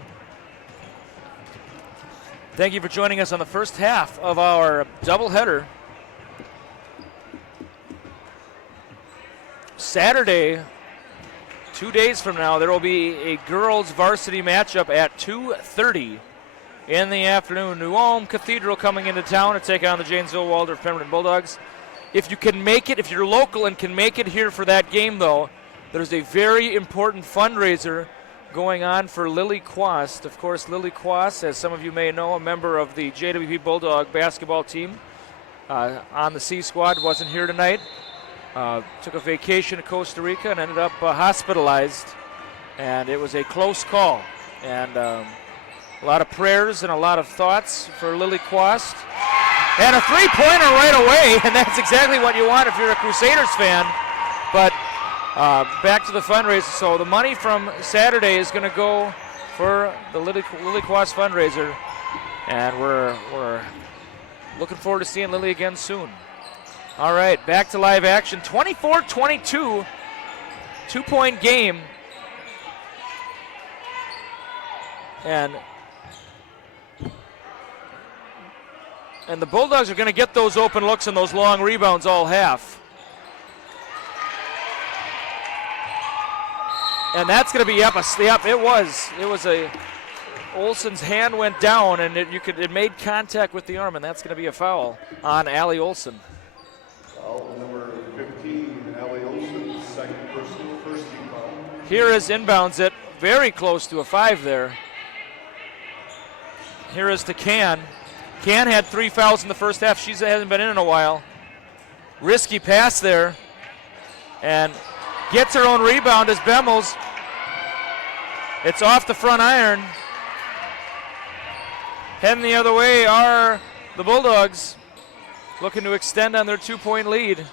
Thank you for joining us on the first half of our doubleheader. Saturday, 2 days from now, there will be a girls varsity matchup at 2:30 in the afternoon. New Ulm Cathedral coming into town to take on the Janesville Waldorf Pemberton Bulldogs. If you can make it, if you're local and can make it here for that game, though, there's a very important fundraiser going on for Lily Quast. Of course, Lily Quast, as some of you may know, a member of the JWP Bulldog basketball team on the C squad, wasn't here tonight. Took a vacation to Costa Rica and ended up hospitalized. And it was a close call. And a lot of prayers and a lot of thoughts for Lily Quast. And a three-pointer right away, and that's exactly what you want if you're a Crusaders fan. But back to the fundraiser. So the money from Saturday is going to go for the Lily Quast fundraiser, and we're looking forward to seeing Lily again soon. All right, back to live action. 24-22, 2-point game. And the Bulldogs are going to get those open looks and those long rebounds all half. And that's going to be it was a Olsen's hand went down and it made contact with the arm, and that's going to be a foul on Allie Olsen. Foul number 15, Allie Olsen, second personal, first team foul. Here is inbounds it, very close to a 5 there. Here is to Can. Can had 3 fouls in the first half. She hasn't been in a while. Risky pass there. And gets her own rebound as Bemmels. It's off the front iron. Heading the other way are the Bulldogs, looking to extend on their 2-point lead.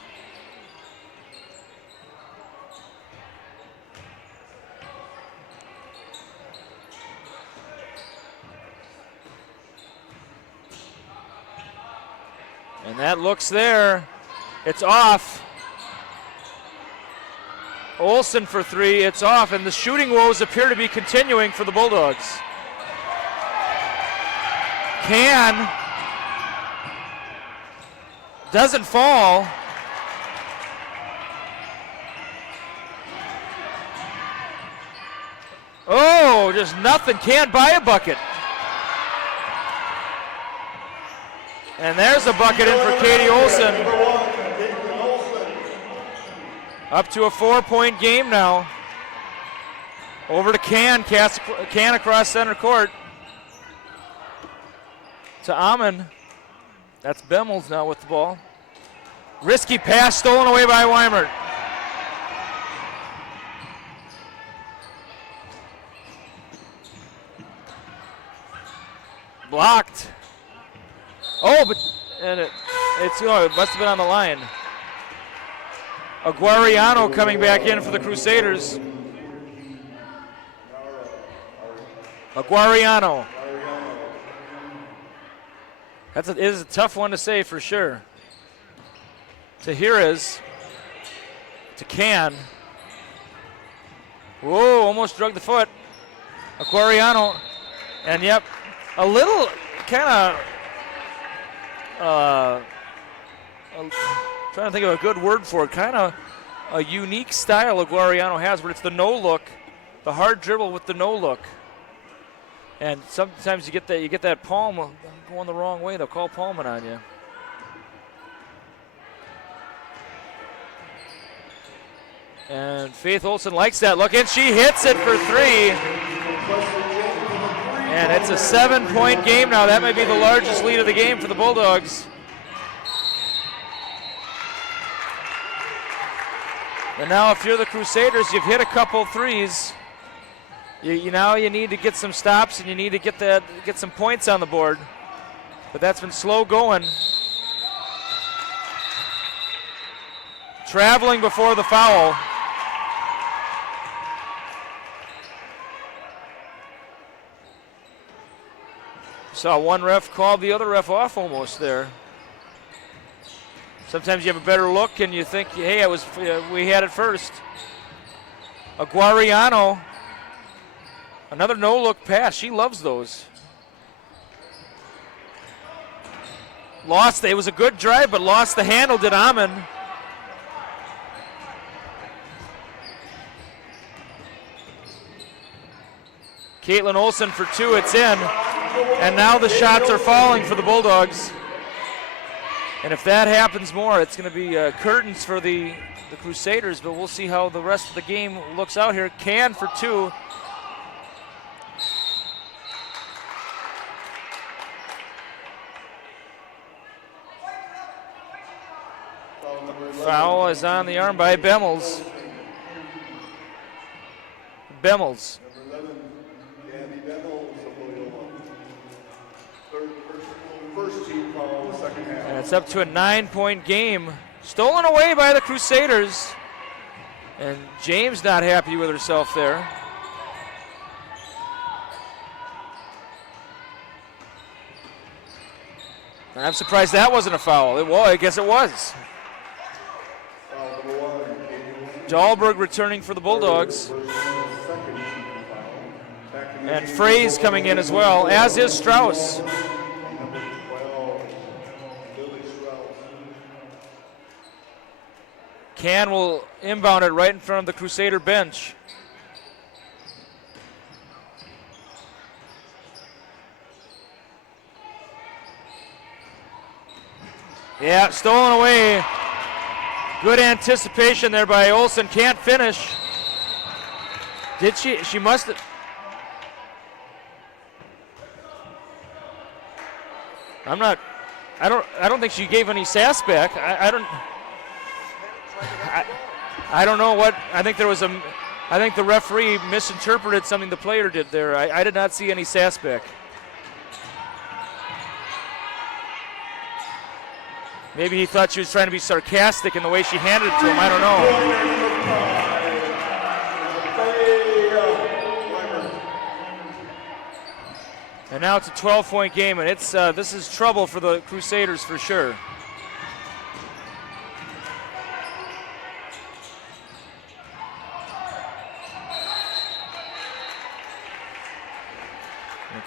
And that looks there. It's off. Olsen for three. It's off, and the shooting woes appear to be continuing for the Bulldogs. Can doesn't fall. Oh, just nothing. Can't buy a bucket. And there's a bucket in for Katie Olsen. Up to a 4-point game now. Over to Can across center court. To Amon. That's Bemmels now with the ball. Risky pass stolen away by Weimert. Blocked. Oh, but and it must have been on the line. Aguariano coming back in for the Crusaders. Aguariano. It is a tough one to say for sure. Tahira's to Can. Whoa, almost drug the foot. Aguariano. And yep, a little kind of, trying to think of a good word for it, kind of a unique style Aguariano has where it's the no look, the hard dribble with the no look. And sometimes you get that palm going the wrong way. They'll call palming on you. And Faith Olsen likes that look, and she hits it for three. And it's a 7-point game now. That might be the largest lead of the game for the Bulldogs. And now if you're the Crusaders, you've hit a couple threes. You need to get some stops, and you need to get some points on the board. But that's been slow going. Traveling before the foul. Saw one ref call the other ref off almost there. Sometimes you have a better look and you think, hey, we had it first. Aguariano. Another no-look pass. She loves those. It was a good drive, but lost the handle, did Amon. Caitlin Olsen for two, it's in. And now the shots are falling for the Bulldogs. And if that happens more, it's going to be curtains for the Crusaders, but we'll see how the rest of the game looks out here. Can for two. Foul is on the arm by Bemmels. Bemmels. And it's up to a 9-point game. Stolen away by the Crusaders. And James not happy with herself there. I'm surprised that wasn't a foul. I guess it was. Dahlberg returning for the Bulldogs. And Fraze coming in as well, as is Strauss. Can will inbound it right in front of the Crusader bench. Yeah, stolen away. Good anticipation there by Olsen. Can't finish. Did she? She must have. I don't think she gave any sass back. I don't know what. I think the referee misinterpreted something the player did there. I did not see any sass back. Maybe he thought she was trying to be sarcastic in the way she handed it to him. I don't know. And now it's a 12-point game, and this is trouble for the Crusaders for sure.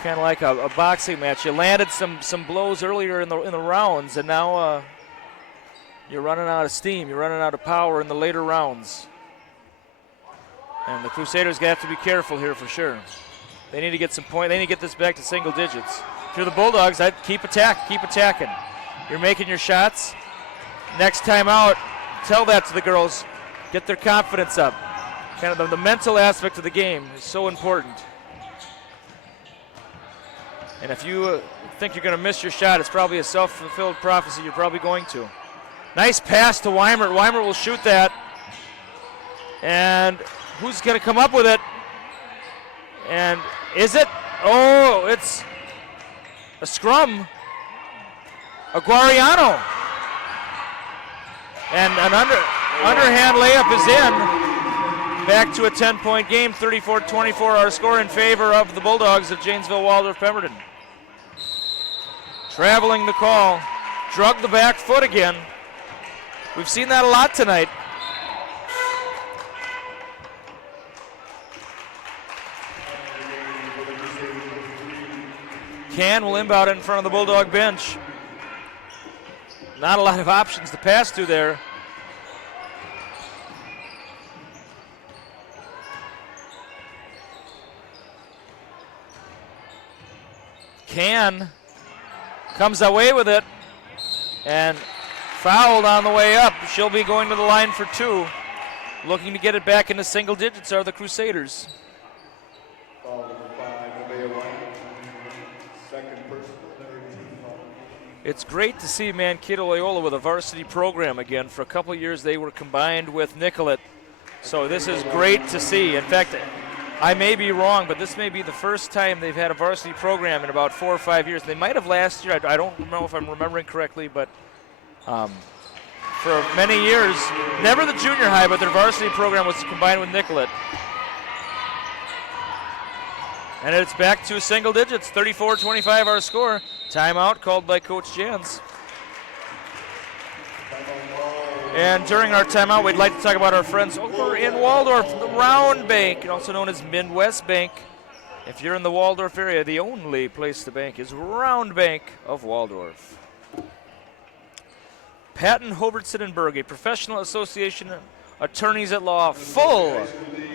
kind of like a boxing match. You landed some blows earlier in the rounds, and now you're running out of steam. You're running out of power in the later rounds. And the Crusaders have to be careful here for sure. They need to get some point. They need to get this back to single digits. If you're the Bulldogs, I'd keep attacking. You're making your shots. Next time out, tell that to the girls. Get their confidence up. Kind of the mental aspect of the game is so important. And if you think you're going to miss your shot, it's probably a self-fulfilled prophecy. You're probably going to. Nice pass to Weimert. Weimert will shoot that. And who's going to come up with it? And is it? Oh, it's a scrum. Aguariano. And an underhand layup is in. Back to a 10-point game, 34-24, our score in favor of the Bulldogs of Janesville Waldorf Pemberton. Traveling the call, drug the back foot again. We've seen that a lot tonight. Can will inbound it in front of the Bulldog bench. Not a lot of options to pass to there. Can comes away with it and fouled on the way up. She'll be going to the line for two. Looking to get it back into single digits are the Crusaders. Foul number 5, Nevaeh White. Second personal, number 2 foul. It's great to see Mankato Loyola with a varsity program again. For a couple of years they were combined with Nicollet. So this is great to see. In fact, I may be wrong, but this may be the first time they've had a varsity program in about 4 or 5 years. They might have last year. I don't know if I'm remembering correctly, but for many years, never the junior high, but their varsity program was combined with Nicollet. And it's back to single digits, 34-25 our score. Timeout called by Coach Jans. And during our timeout, we'd like to talk about our friends over in Waldorf, the Round Bank, also known as Midwest Bank. If you're in the Waldorf area, the only place to bank is Round Bank of Waldorf. Patton, Hobertson, and Berg, a professional association attorneys at law, full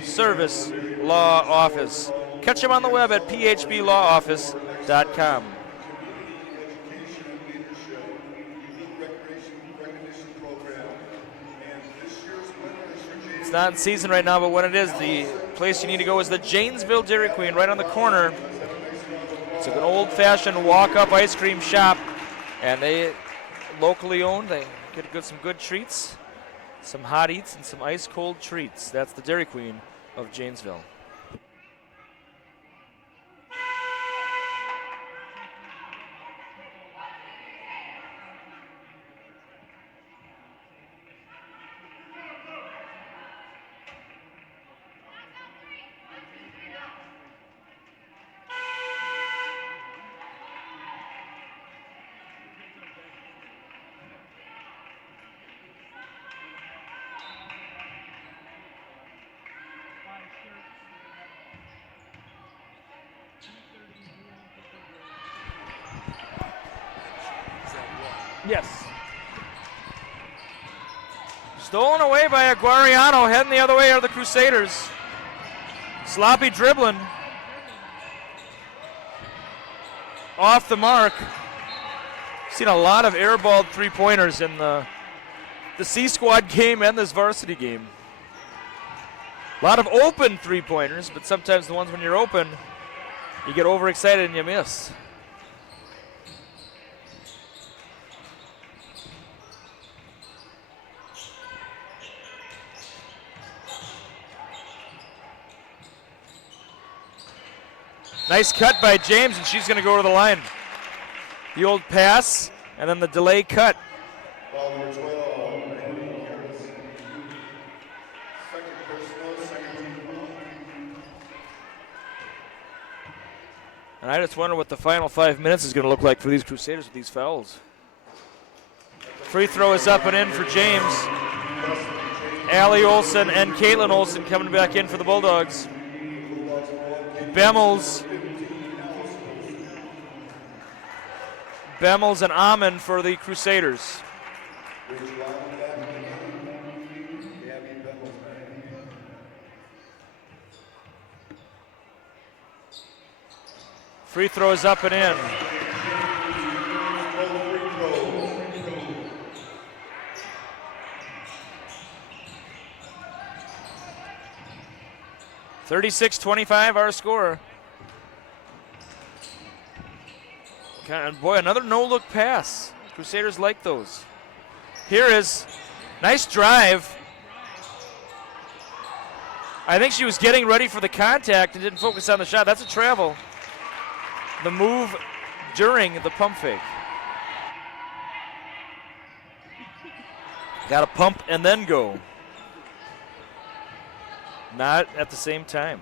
service law office. Catch them on the web at phblawoffice.com. It's not in season right now, but when it is, the place you need to go is the Janesville Dairy Queen right on the corner. It's an old-fashioned walk-up ice cream shop, and they locally owned. They get some good treats, some hot eats, and some ice-cold treats. That's the Dairy Queen of Janesville. Yes. Stolen away by Aguariano. Heading the other way are the Crusaders. Sloppy dribbling. Off the mark. Seen a lot of airballed three-pointers in the C-Squad game and this varsity game. A lot of open three-pointers, but sometimes the ones when you're open, you get overexcited and you miss. Nice cut by James, and she's going to go to the line. The old pass, and then the delay cut. Foul number 12, Andy Harris. Second personal, second team foul. And I just wonder what the final 5 minutes is going to look like for these Crusaders with these fouls. Free throw is up and in for James. Allie Olson and Caitlin Olson coming back in for the Bulldogs. Bemmels Bemmels and Amon for the Crusaders. Free throws up and in. (36-25) our score. And boy, another no-look pass. Crusaders like those. Here is nice drive. I think she was getting ready for the contact and didn't focus on the shot. That's a travel. The move during the pump fake. Got to pump and then go. Not at the same time.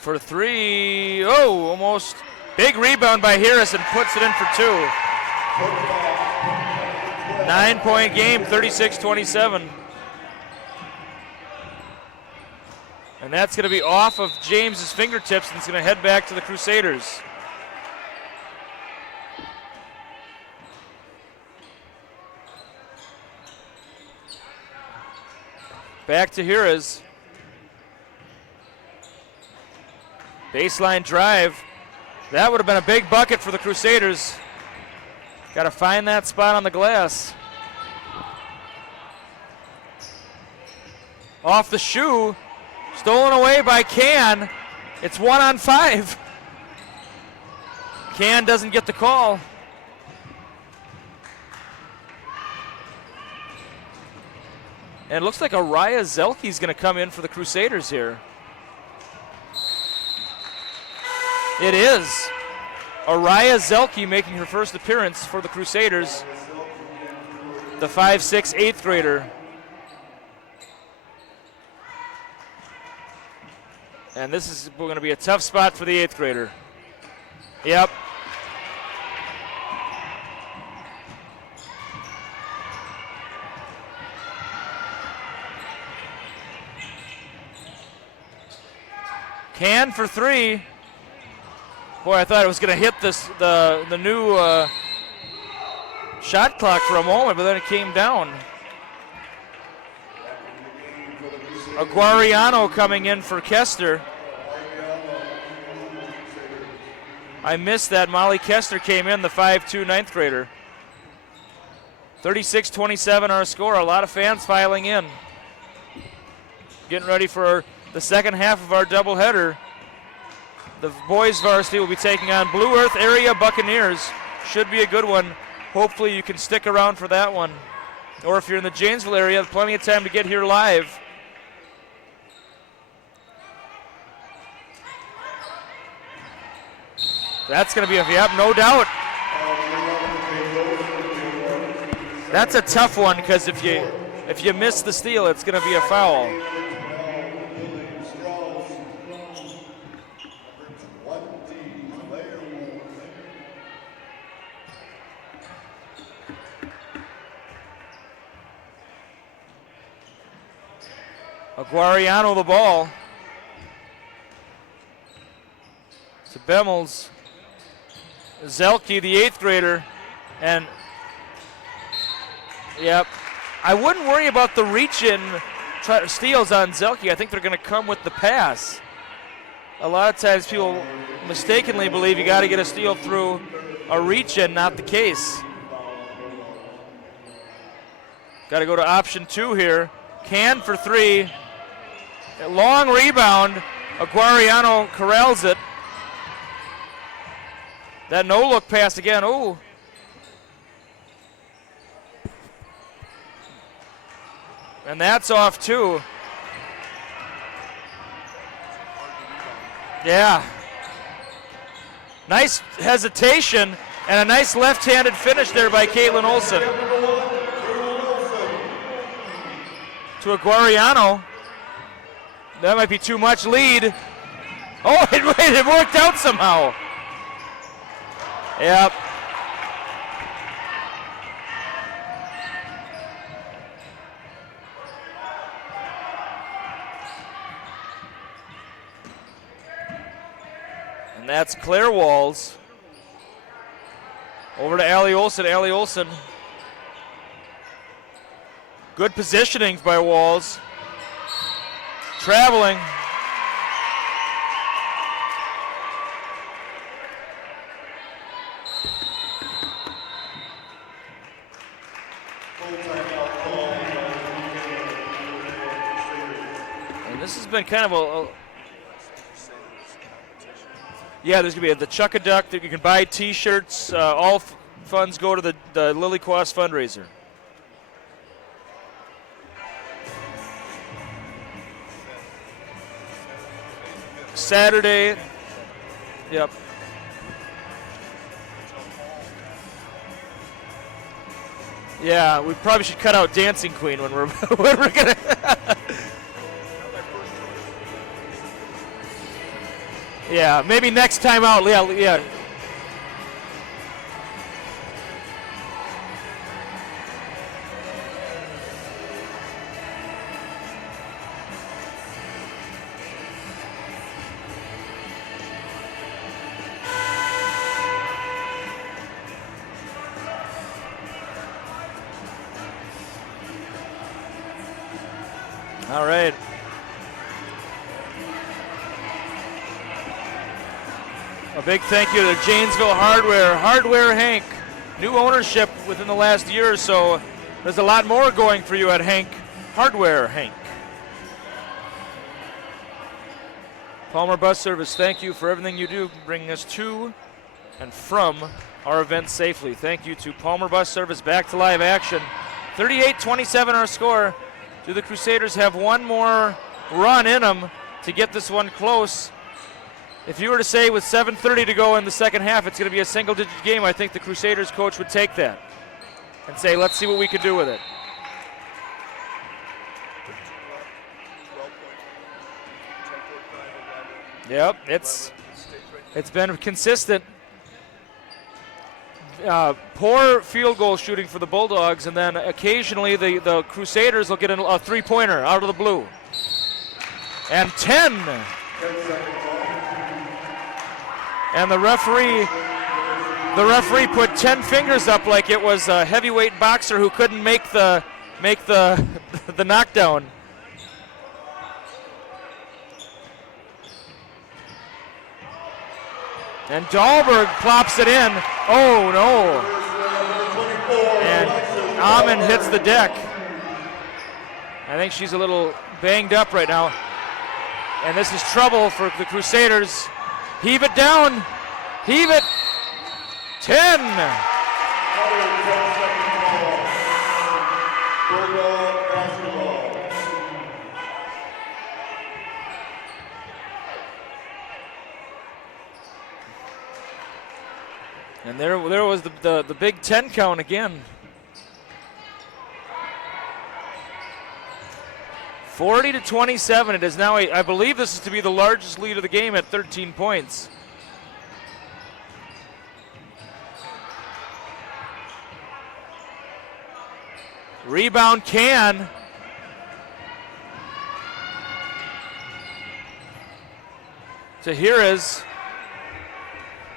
For three, oh, almost. Big rebound by Harrison, puts it in for two. 9-point game, 36-27. And that's going to be off of James's fingertips, and it's going to head back to the Crusaders. Back to Hiras. Baseline drive. That would have been a big bucket for the Crusaders. Got to find that spot on the glass. Off the shoe. Stolen away by Can. It's 1-on-5. Can doesn't get the call. And it looks like Araya Zelke's going to come in for the Crusaders here. It is. Araya Zelke making her first appearance for the Crusaders. The 5'6", 8th grader. And this is going to be a tough spot for the 8th grader. Yep. Can for three. Boy, I thought it was going to hit the new shot clock for a moment, but then it came down. Aguariano coming in for Kester. I missed that. Molly Kester came in, the 5'2", 9th grader. 36-27 our score. A lot of fans filing in. Getting ready for the second half of our doubleheader. The boys varsity will be taking on Blue Earth Area Buccaneers. Should be a good one. Hopefully you can stick around for that one. Or if you're in the Janesville area, plenty of time to get here live. That's going to be yep, no doubt. That's a tough one because if you miss the steal, it's going to be a foul. Aguariano the ball. To Bemmels. Zelke, the 8th grader. And, yep. I wouldn't worry about the reach-in steals on Zelke. I think they're going to come with the pass. A lot of times people mistakenly believe you got to get a steal through a reach-in, not the case. Got to go to option 2 here. Can for three. A long rebound. Aguariano corrals it. That no-look pass again. Ooh. And that's off too. Yeah. Nice hesitation. And a nice left-handed finish there by Caitlin Olsen. To Aguariano. That might be too much lead. Oh, it worked out somehow. Yep. And that's Claire Walls. Over to Allie Olsen. Allie Olsen. Good positioning by Walls. Traveling. And this has been kind of a yeah, there's going to be the Chuck-a-Duck that you can buy T-shirts. All funds go to the Lily Quas fundraiser. Saturday. Yep. Yeah, we probably should cut out Dancing Queen when we're when we're gonna. Yeah, maybe next time out. Yeah. All right. A big thank you to Janesville Hardware Hank. New ownership within the last year or so. There's a lot more going for you at Hank. Hardware Hank. Palmer Bus Service, thank you for everything you do, bringing us to and from our events safely. Thank you to Palmer Bus Service. Back to live action. 38-27 our score. Do the Crusaders have one more run in them to get this one close? If you were to say with 7:30 to go in the second half, it's going to be a single-digit game, I think the Crusaders coach would take that and say, let's see what we can do with it. Yep, it's been consistent. Poor field goal shooting for the Bulldogs, and then occasionally the Crusaders will get a three-pointer out of the blue. And 10. And the referee put 10 fingers up like it was a heavyweight boxer who couldn't make the the knockdown. And Dahlberg plops it in. Oh no. And Amon hits the deck. I think she's a little banged up right now. And this is trouble for the Crusaders. Heave it down. Heave it. 10. And there was the big 10 count again. 40-27. It is now, I believe this is to be the largest lead of the game at 13 points. Rebound can. So here is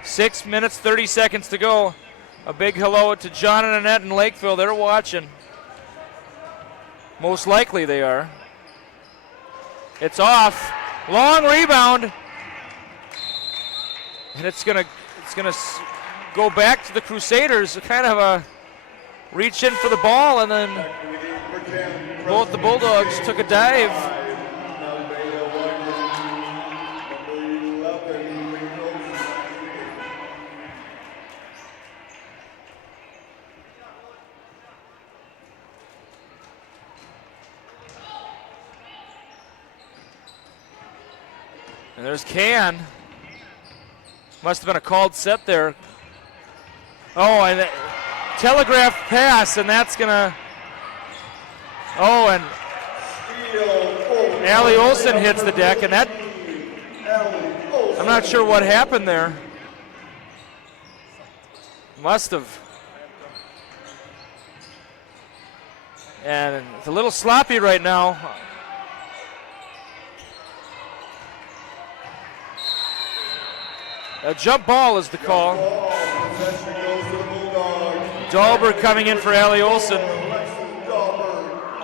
6 minutes, 30 seconds to go. A big hello to John and Annette in Lakeville. They're watching. Most likely they are. It's off. Long rebound. And it's gonna go back to the Crusaders. Kind of a reach in for the ball, and then both the Bulldogs took a dive. And there's Can. Must have been a called set there. Oh, and telegraph pass, and that's gonna. Oh, and Allie Olson hits the deck, and that. I'm not sure what happened there. Must have. And it's a little sloppy right now. A jump ball is the call. Dahlberg coming in for Allie Olson.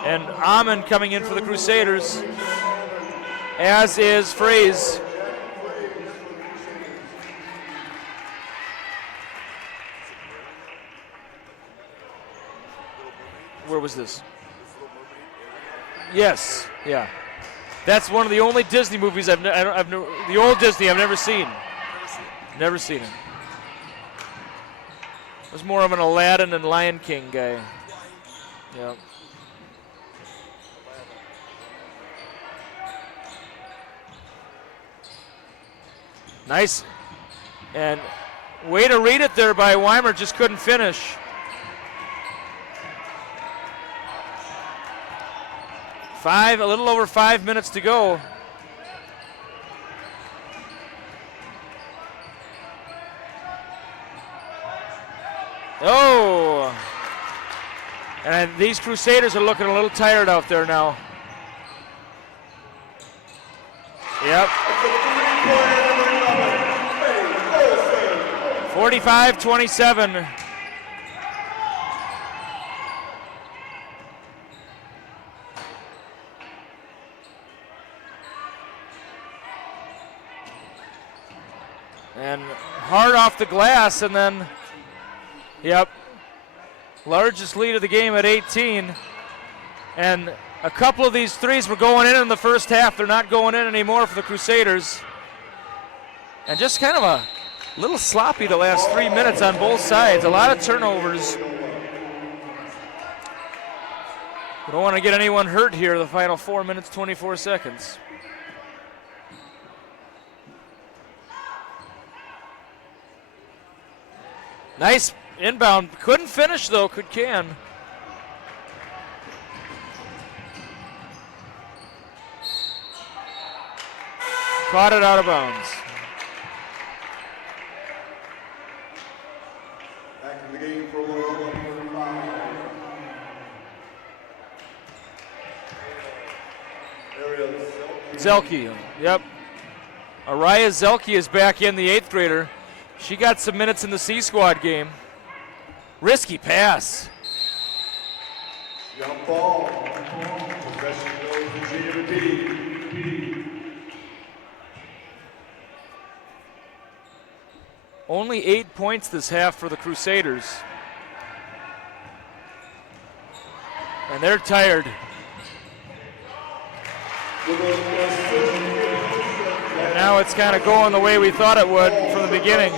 And Amon coming in for the Crusaders. As is Fraze. Where was this? Yes, yeah. That's one of the only Disney movies the old Disney I've never seen. Never seen it. I was more of an Aladdin and Lion King guy. Yeah. Nice. And way to read it there by Weimer, just couldn't finish. A little over 5 minutes to go. Oh! And these Crusaders are looking a little tired out there now. Yep. 45-27. And hard off the glass, and then, yep, largest lead of the game at 18. And a couple of these threes were going in the first half. They're not going in anymore for the Crusaders. And just kind of a little sloppy the last 3 minutes on both sides. A lot of turnovers. We don't want to get anyone hurt here the final 4 minutes, 24 seconds. Nice inbound. Couldn't finish, though. Can. Caught it out of bounds. Back in the game for Loyola, number 5. Zelke. Yep. Araya Zelke is back in, the 8th grader. She got some minutes in the C squad game. Risky pass. Jump ball. Possession goes to JWP. Only 8 points this half for the Crusaders. And they're tired. And now it's kind of going the way we thought it would from the beginning.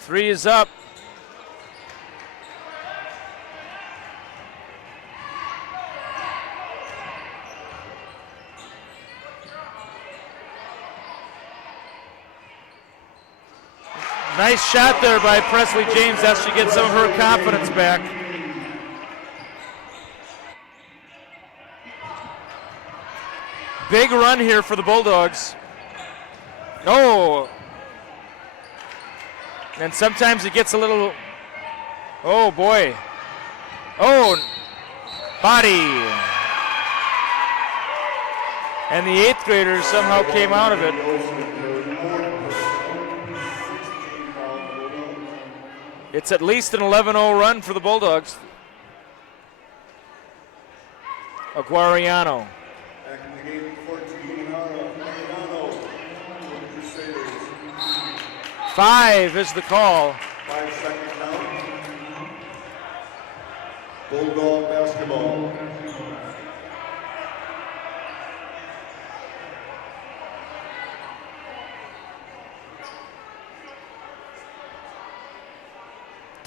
Three is up. Nice shot there by Presley James. That should get some of her confidence back. Big run here for the Bulldogs. Oh. And sometimes it gets a little, oh boy. Oh, body. And the 8th graders somehow came out of it. It's at least an 11-0 run for the Bulldogs. Aguariano. Back in the game, 14, Aguariano. Crusaders. 5 is the call. 5-second count. Bulldog basketball.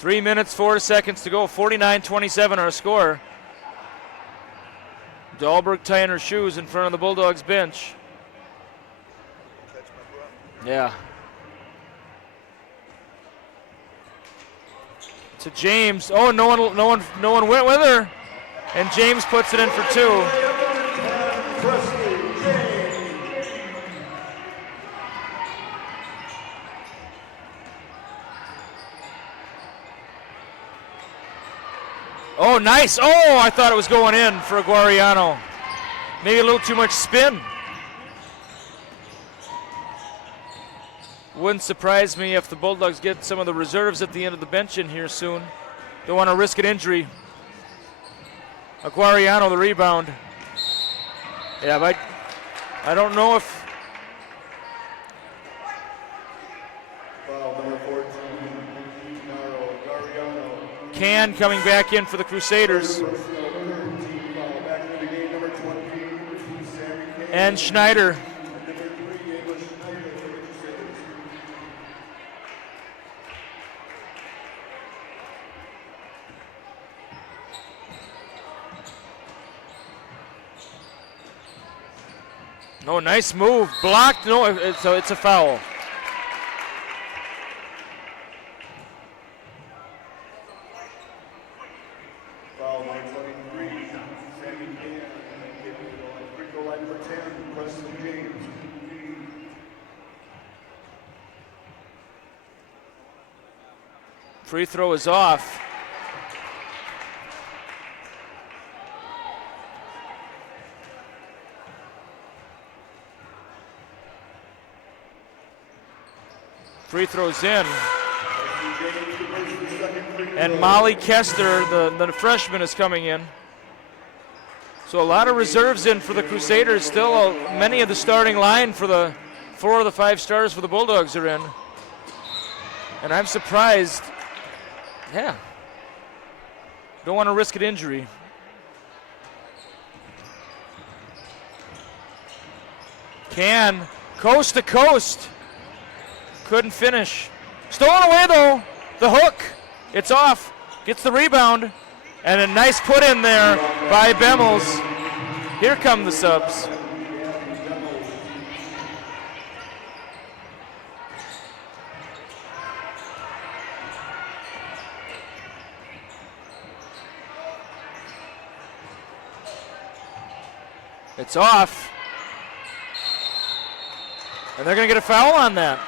3 minutes, 4 seconds to go. 49-27 our score. Dahlberg tying her shoes in front of the Bulldogs bench. Catch my breath. Yeah. To James. Oh, no one went with her. And James puts it in for 2. Oh, nice. Oh, I thought it was going in for Guariano. Maybe a little too much spin. Wouldn't surprise me if the Bulldogs get some of the reserves at the end of the bench in here soon. Don't want to risk an injury. Guariano, the rebound. Yeah, but I don't know if... Foul number 14, Guariano. Can coming back in for the Crusaders. Personal 13 foul. Back into the game, number 20, Sammy Kane. And Schneider. Number 3, Ava Schneider for the Crusaders. Oh, nice move. Blocked. No, it's a foul. Foul number 23, Sammy Kane. Free throw line number 10, Preston James. Free throw is off. Free throws in. And Molly Kester, the freshman, is coming in. So a lot of reserves in for the Crusaders. Still, many of the starting line for the 4 of the 5 starters for the Bulldogs are in. And I'm surprised. Yeah. Don't want to risk an injury. Can. Coast to coast. Couldn't finish. Stolen away though. The hook. It's off. Gets the rebound. And a nice put in there by Bemmels. Here come the subs. It's off. And they're going to get a foul on that.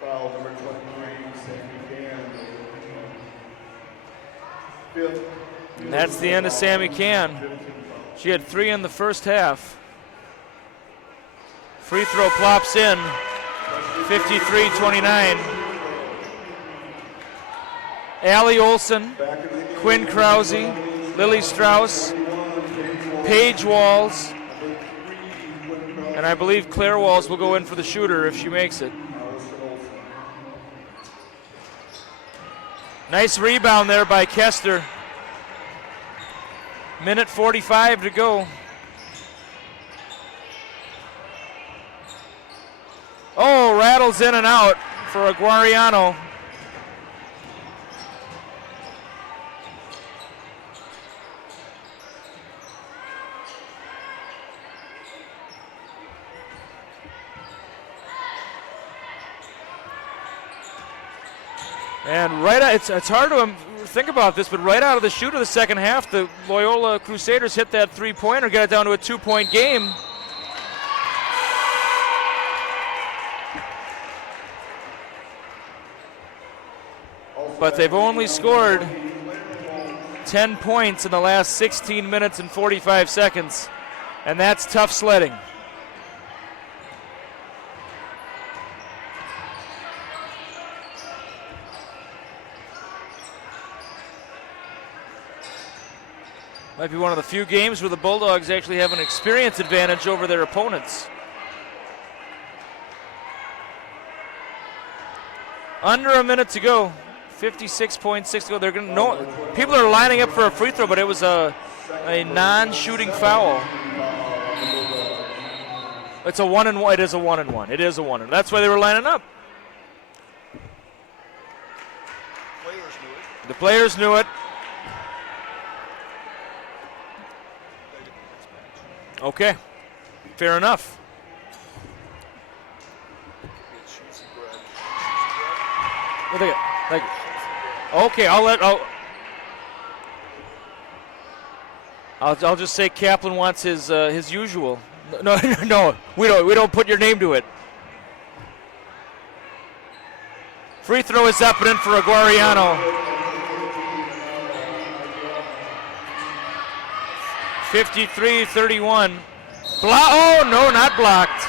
Foul number 23, Sammy Kane. And that's the end of Sammy Can. She had 3 in the first half. Free throw plops in. 53-29. Allie Olson, Quinn Krause, Lily Strauss, Paige Walls, and I believe Claire Walls will go in for the shooter if she makes it. Nice rebound there by Kester. Minute 45 to go. Oh, rattles in and out for Guariano. And it's hard to think about this, but right out of the chute of the second half, the Loyola Crusaders hit that 3-pointer, got it down to a 2-point game. But they've only scored 10 points in the last 16 minutes and 45 seconds, and that's tough sledding. Might be one of the few games where the Bulldogs actually have an experience advantage over their opponents. Under a minute to go. 56.6 to go. They're gonna people are lining up for a free throw, but it was a non-shooting foul. It's a 1-1. It is a 1-1. It is a 1-1. That's why they were lining up. Players knew it. The players knew it. They didn't expect it. Okay, fair enough. It's cheesy bread. What they got? Okay, I'll just say Kaplan wants his usual. No, no, we don't put your name to it. Free throw is up and in for Aguariano. 53-31. Oh no, not blocked.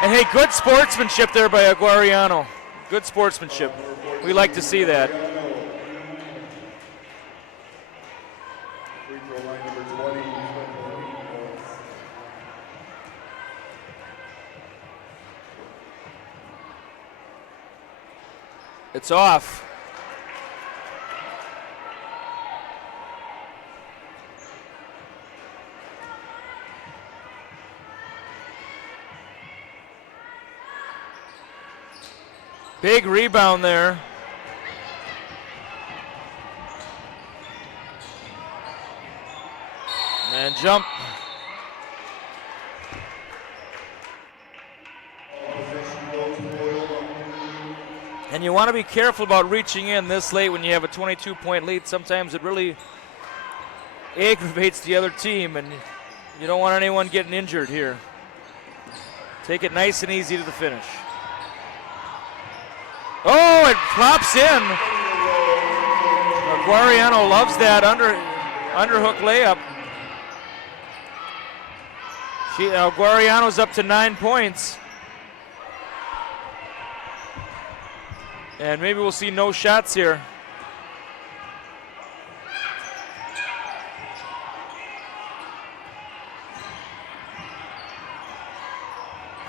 And hey, good sportsmanship there by Aguariano. Good sportsmanship. We like to see that. Free throw line number 20. It's off. Big rebound there. And jump. And you want to be careful about reaching in this late when you have a 22-point lead. Sometimes it really aggravates the other team, and you don't want anyone getting injured here. Take it nice and easy to the finish. Oh, it plops in. Aguariano loves that underhook layup. Aguariano's up to 9 points. And maybe we'll see no shots here.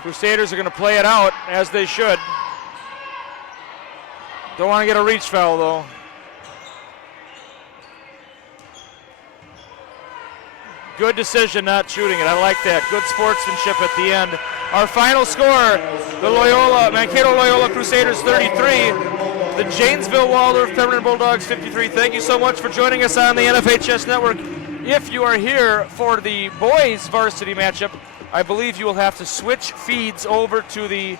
Crusaders are going to play it out, as they should. Don't want to get a reach foul, though. Good decision not shooting it. I like that. Good sportsmanship at the end. Our final score, the Mankato Loyola Crusaders 33, the Janesville Waldorf Pemberton Bulldogs 53. Thank you so much for joining us on the NFHS Network. If you are here for the boys varsity matchup, I believe you will have to switch feeds over to the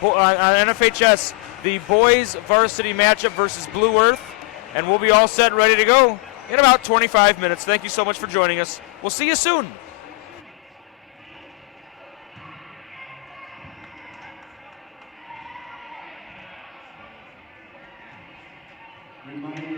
on NFHS, the boys varsity matchup versus Blue Earth, and we'll be all set and ready to go in about 25 minutes. Thank you so much for joining us. We'll see you soon. Reminder